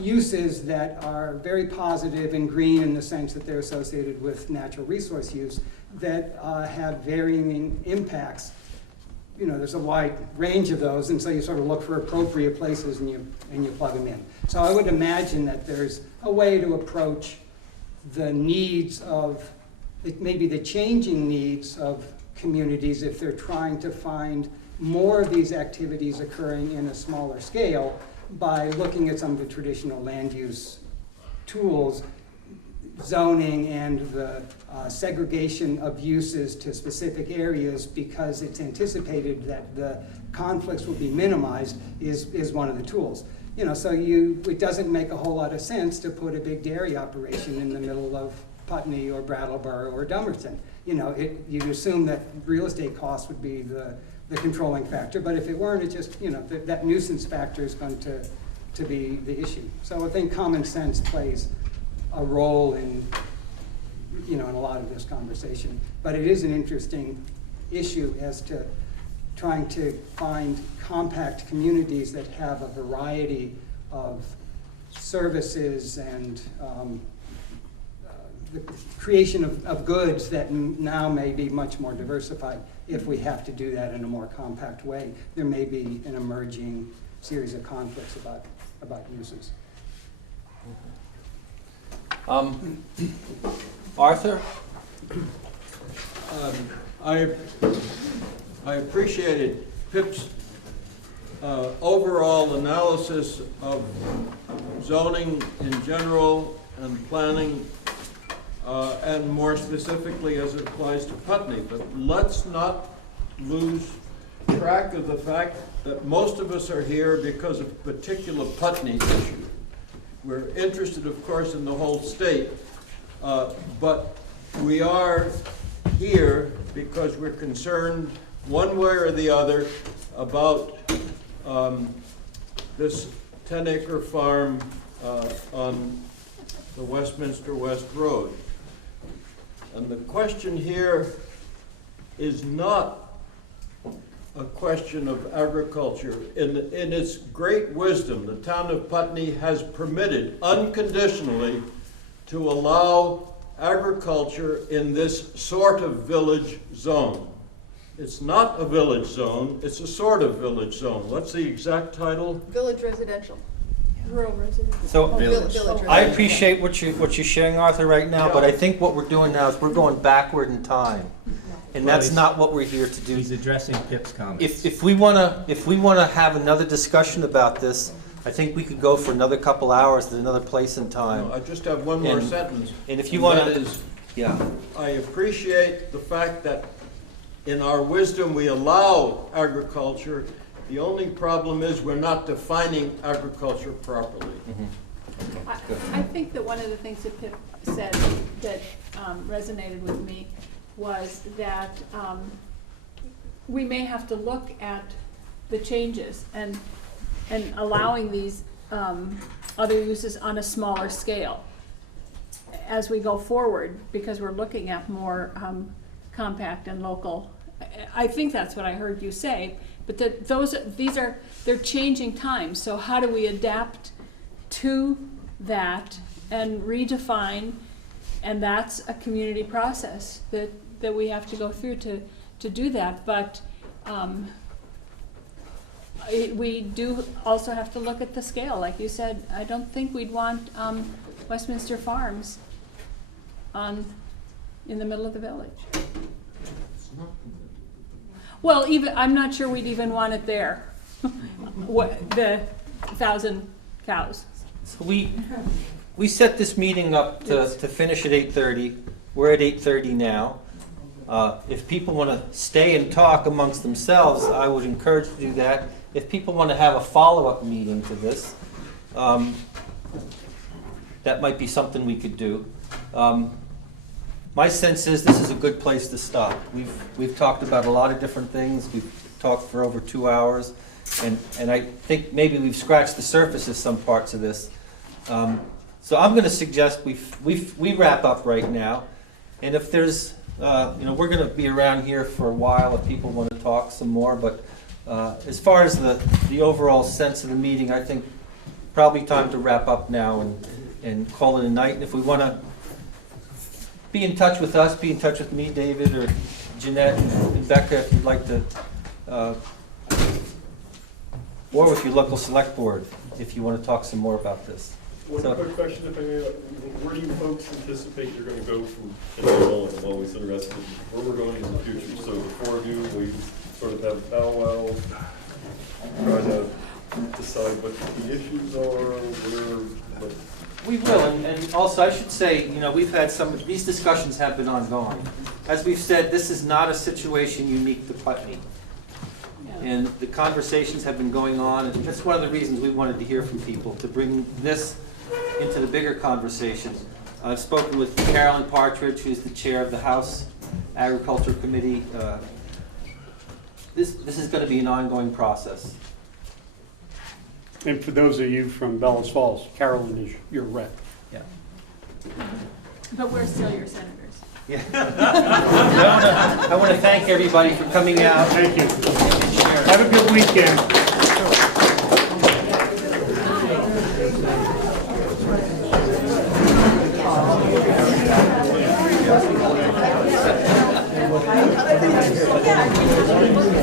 uses that are very positive and green in the sense that they're associated with natural resource use that have varying impacts. There's a wide range of those, and so you sort of look for appropriate places and you plug them in. So I would imagine that there's a way to approach the needs of, maybe the changing needs of communities if they're trying to find more of these activities occurring in a smaller scale, by looking at some of the traditional land use tools, zoning and the segregation of uses to specific areas, because it's anticipated that the conflicts will be minimized, is one of the tools. You know, so it doesn't make a whole lot of sense to put a big dairy operation in the middle of Putney or Brattleboro or Dumbarton. You know, you'd assume that real estate costs would be the controlling factor, but if it weren't, it just, you know, that nuisance factor is going to be the issue. So I think common sense plays a role in, you know, in a lot of this conversation. But it is an interesting issue as to trying to find compact communities that have a variety of services and the creation of goods that now may be much more diversified. If we have to do that in a more compact way, there may be an emerging series of conflicts about uses. Arthur? I appreciated Pip's overall analysis of zoning in general and planning, and more specifically as it applies to Putney. But let's not lose track of the fact that most of us are here because of a particular Putney issue. We're interested, of course, in the whole state, but we are here because we're concerned one way or the other about this 10-acre farm on the Westminster West Road. And the question here is not a question of agriculture. In its great wisdom, the town of Putney has permitted unconditionally to allow agriculture in this sort of village zone. It's not a village zone, it's a sort of village zone. What's the exact title? Village residential. Rural residential. So Village I appreciate what you're sharing, Arthur, right now, but I think what we're doing now is we're going backward in time. And that's not what we're here to do. He's addressing Pip's comments. If we wanna have another discussion about this, I think we could go for another couple hours at another place and time. I just have one more sentence. And if you wanna, that is, yeah. I appreciate the fact that in our wisdom we allow agriculture. The only problem is we're not defining agriculture properly. I think that one of the things that Pip said that resonated with me was that we may have to look at the changes and allowing these other uses on a smaller scale as we go forward, because we're looking at more compact and local. I think that's what I heard you say, but they're changing times, so how do we adapt to that and redefine? And that's a community process that we have to go through to do that. But we do also have to look at the scale. Like you said, I don't think we'd want Westminster Farms in the middle of the village. Well, I'm not sure we'd even want it there. The 1,000 cows. So we set this meeting up to finish at 8:30. We're at 8:30 now. If people want to stay and talk amongst themselves, I would encourage to do that. If people want to have a follow-up meeting to this, that might be something we could do. My sense is this is a good place to stop. We've talked about a lot of different things. We've talked for over 2 hours, and I think maybe we've scratched the surface of some parts of this. So I'm going to suggest we wrap up right now, and if there's we're going to be around here for a while if people want to talk some more. But as far as the overall sense of the meeting, I think probably time to wrap up now and call it a night. And if we want to be in touch with us, be in touch with me, David, or Jeanette and Becca, if you'd like to, or with your local select board, if you want to talk some more about this. One quick question, if I may. Where do you folks anticipate you're going to go from now on? I'm always interested in where we're going in the future. So the four of you, will you sort of have a powwow, try to decide decide what the issues are, but We will, and also I should say, you know, we've had these discussions have been ongoing. As we've said, this is not a situation unique to Putney. And the conversations have been going on, and that's one of the reasons we wanted to hear from people, to bring this into the bigger conversation. I've spoken with Carolyn Partridge, who's the chair of the House Agriculture Committee. This is going to be an ongoing process. And for those of you from Bellas Falls, Carolyn is your rep. Yeah. But we're still your senators. Yeah. I want to thank everybody for coming out. Thank you. Have a good weekend. Yeah.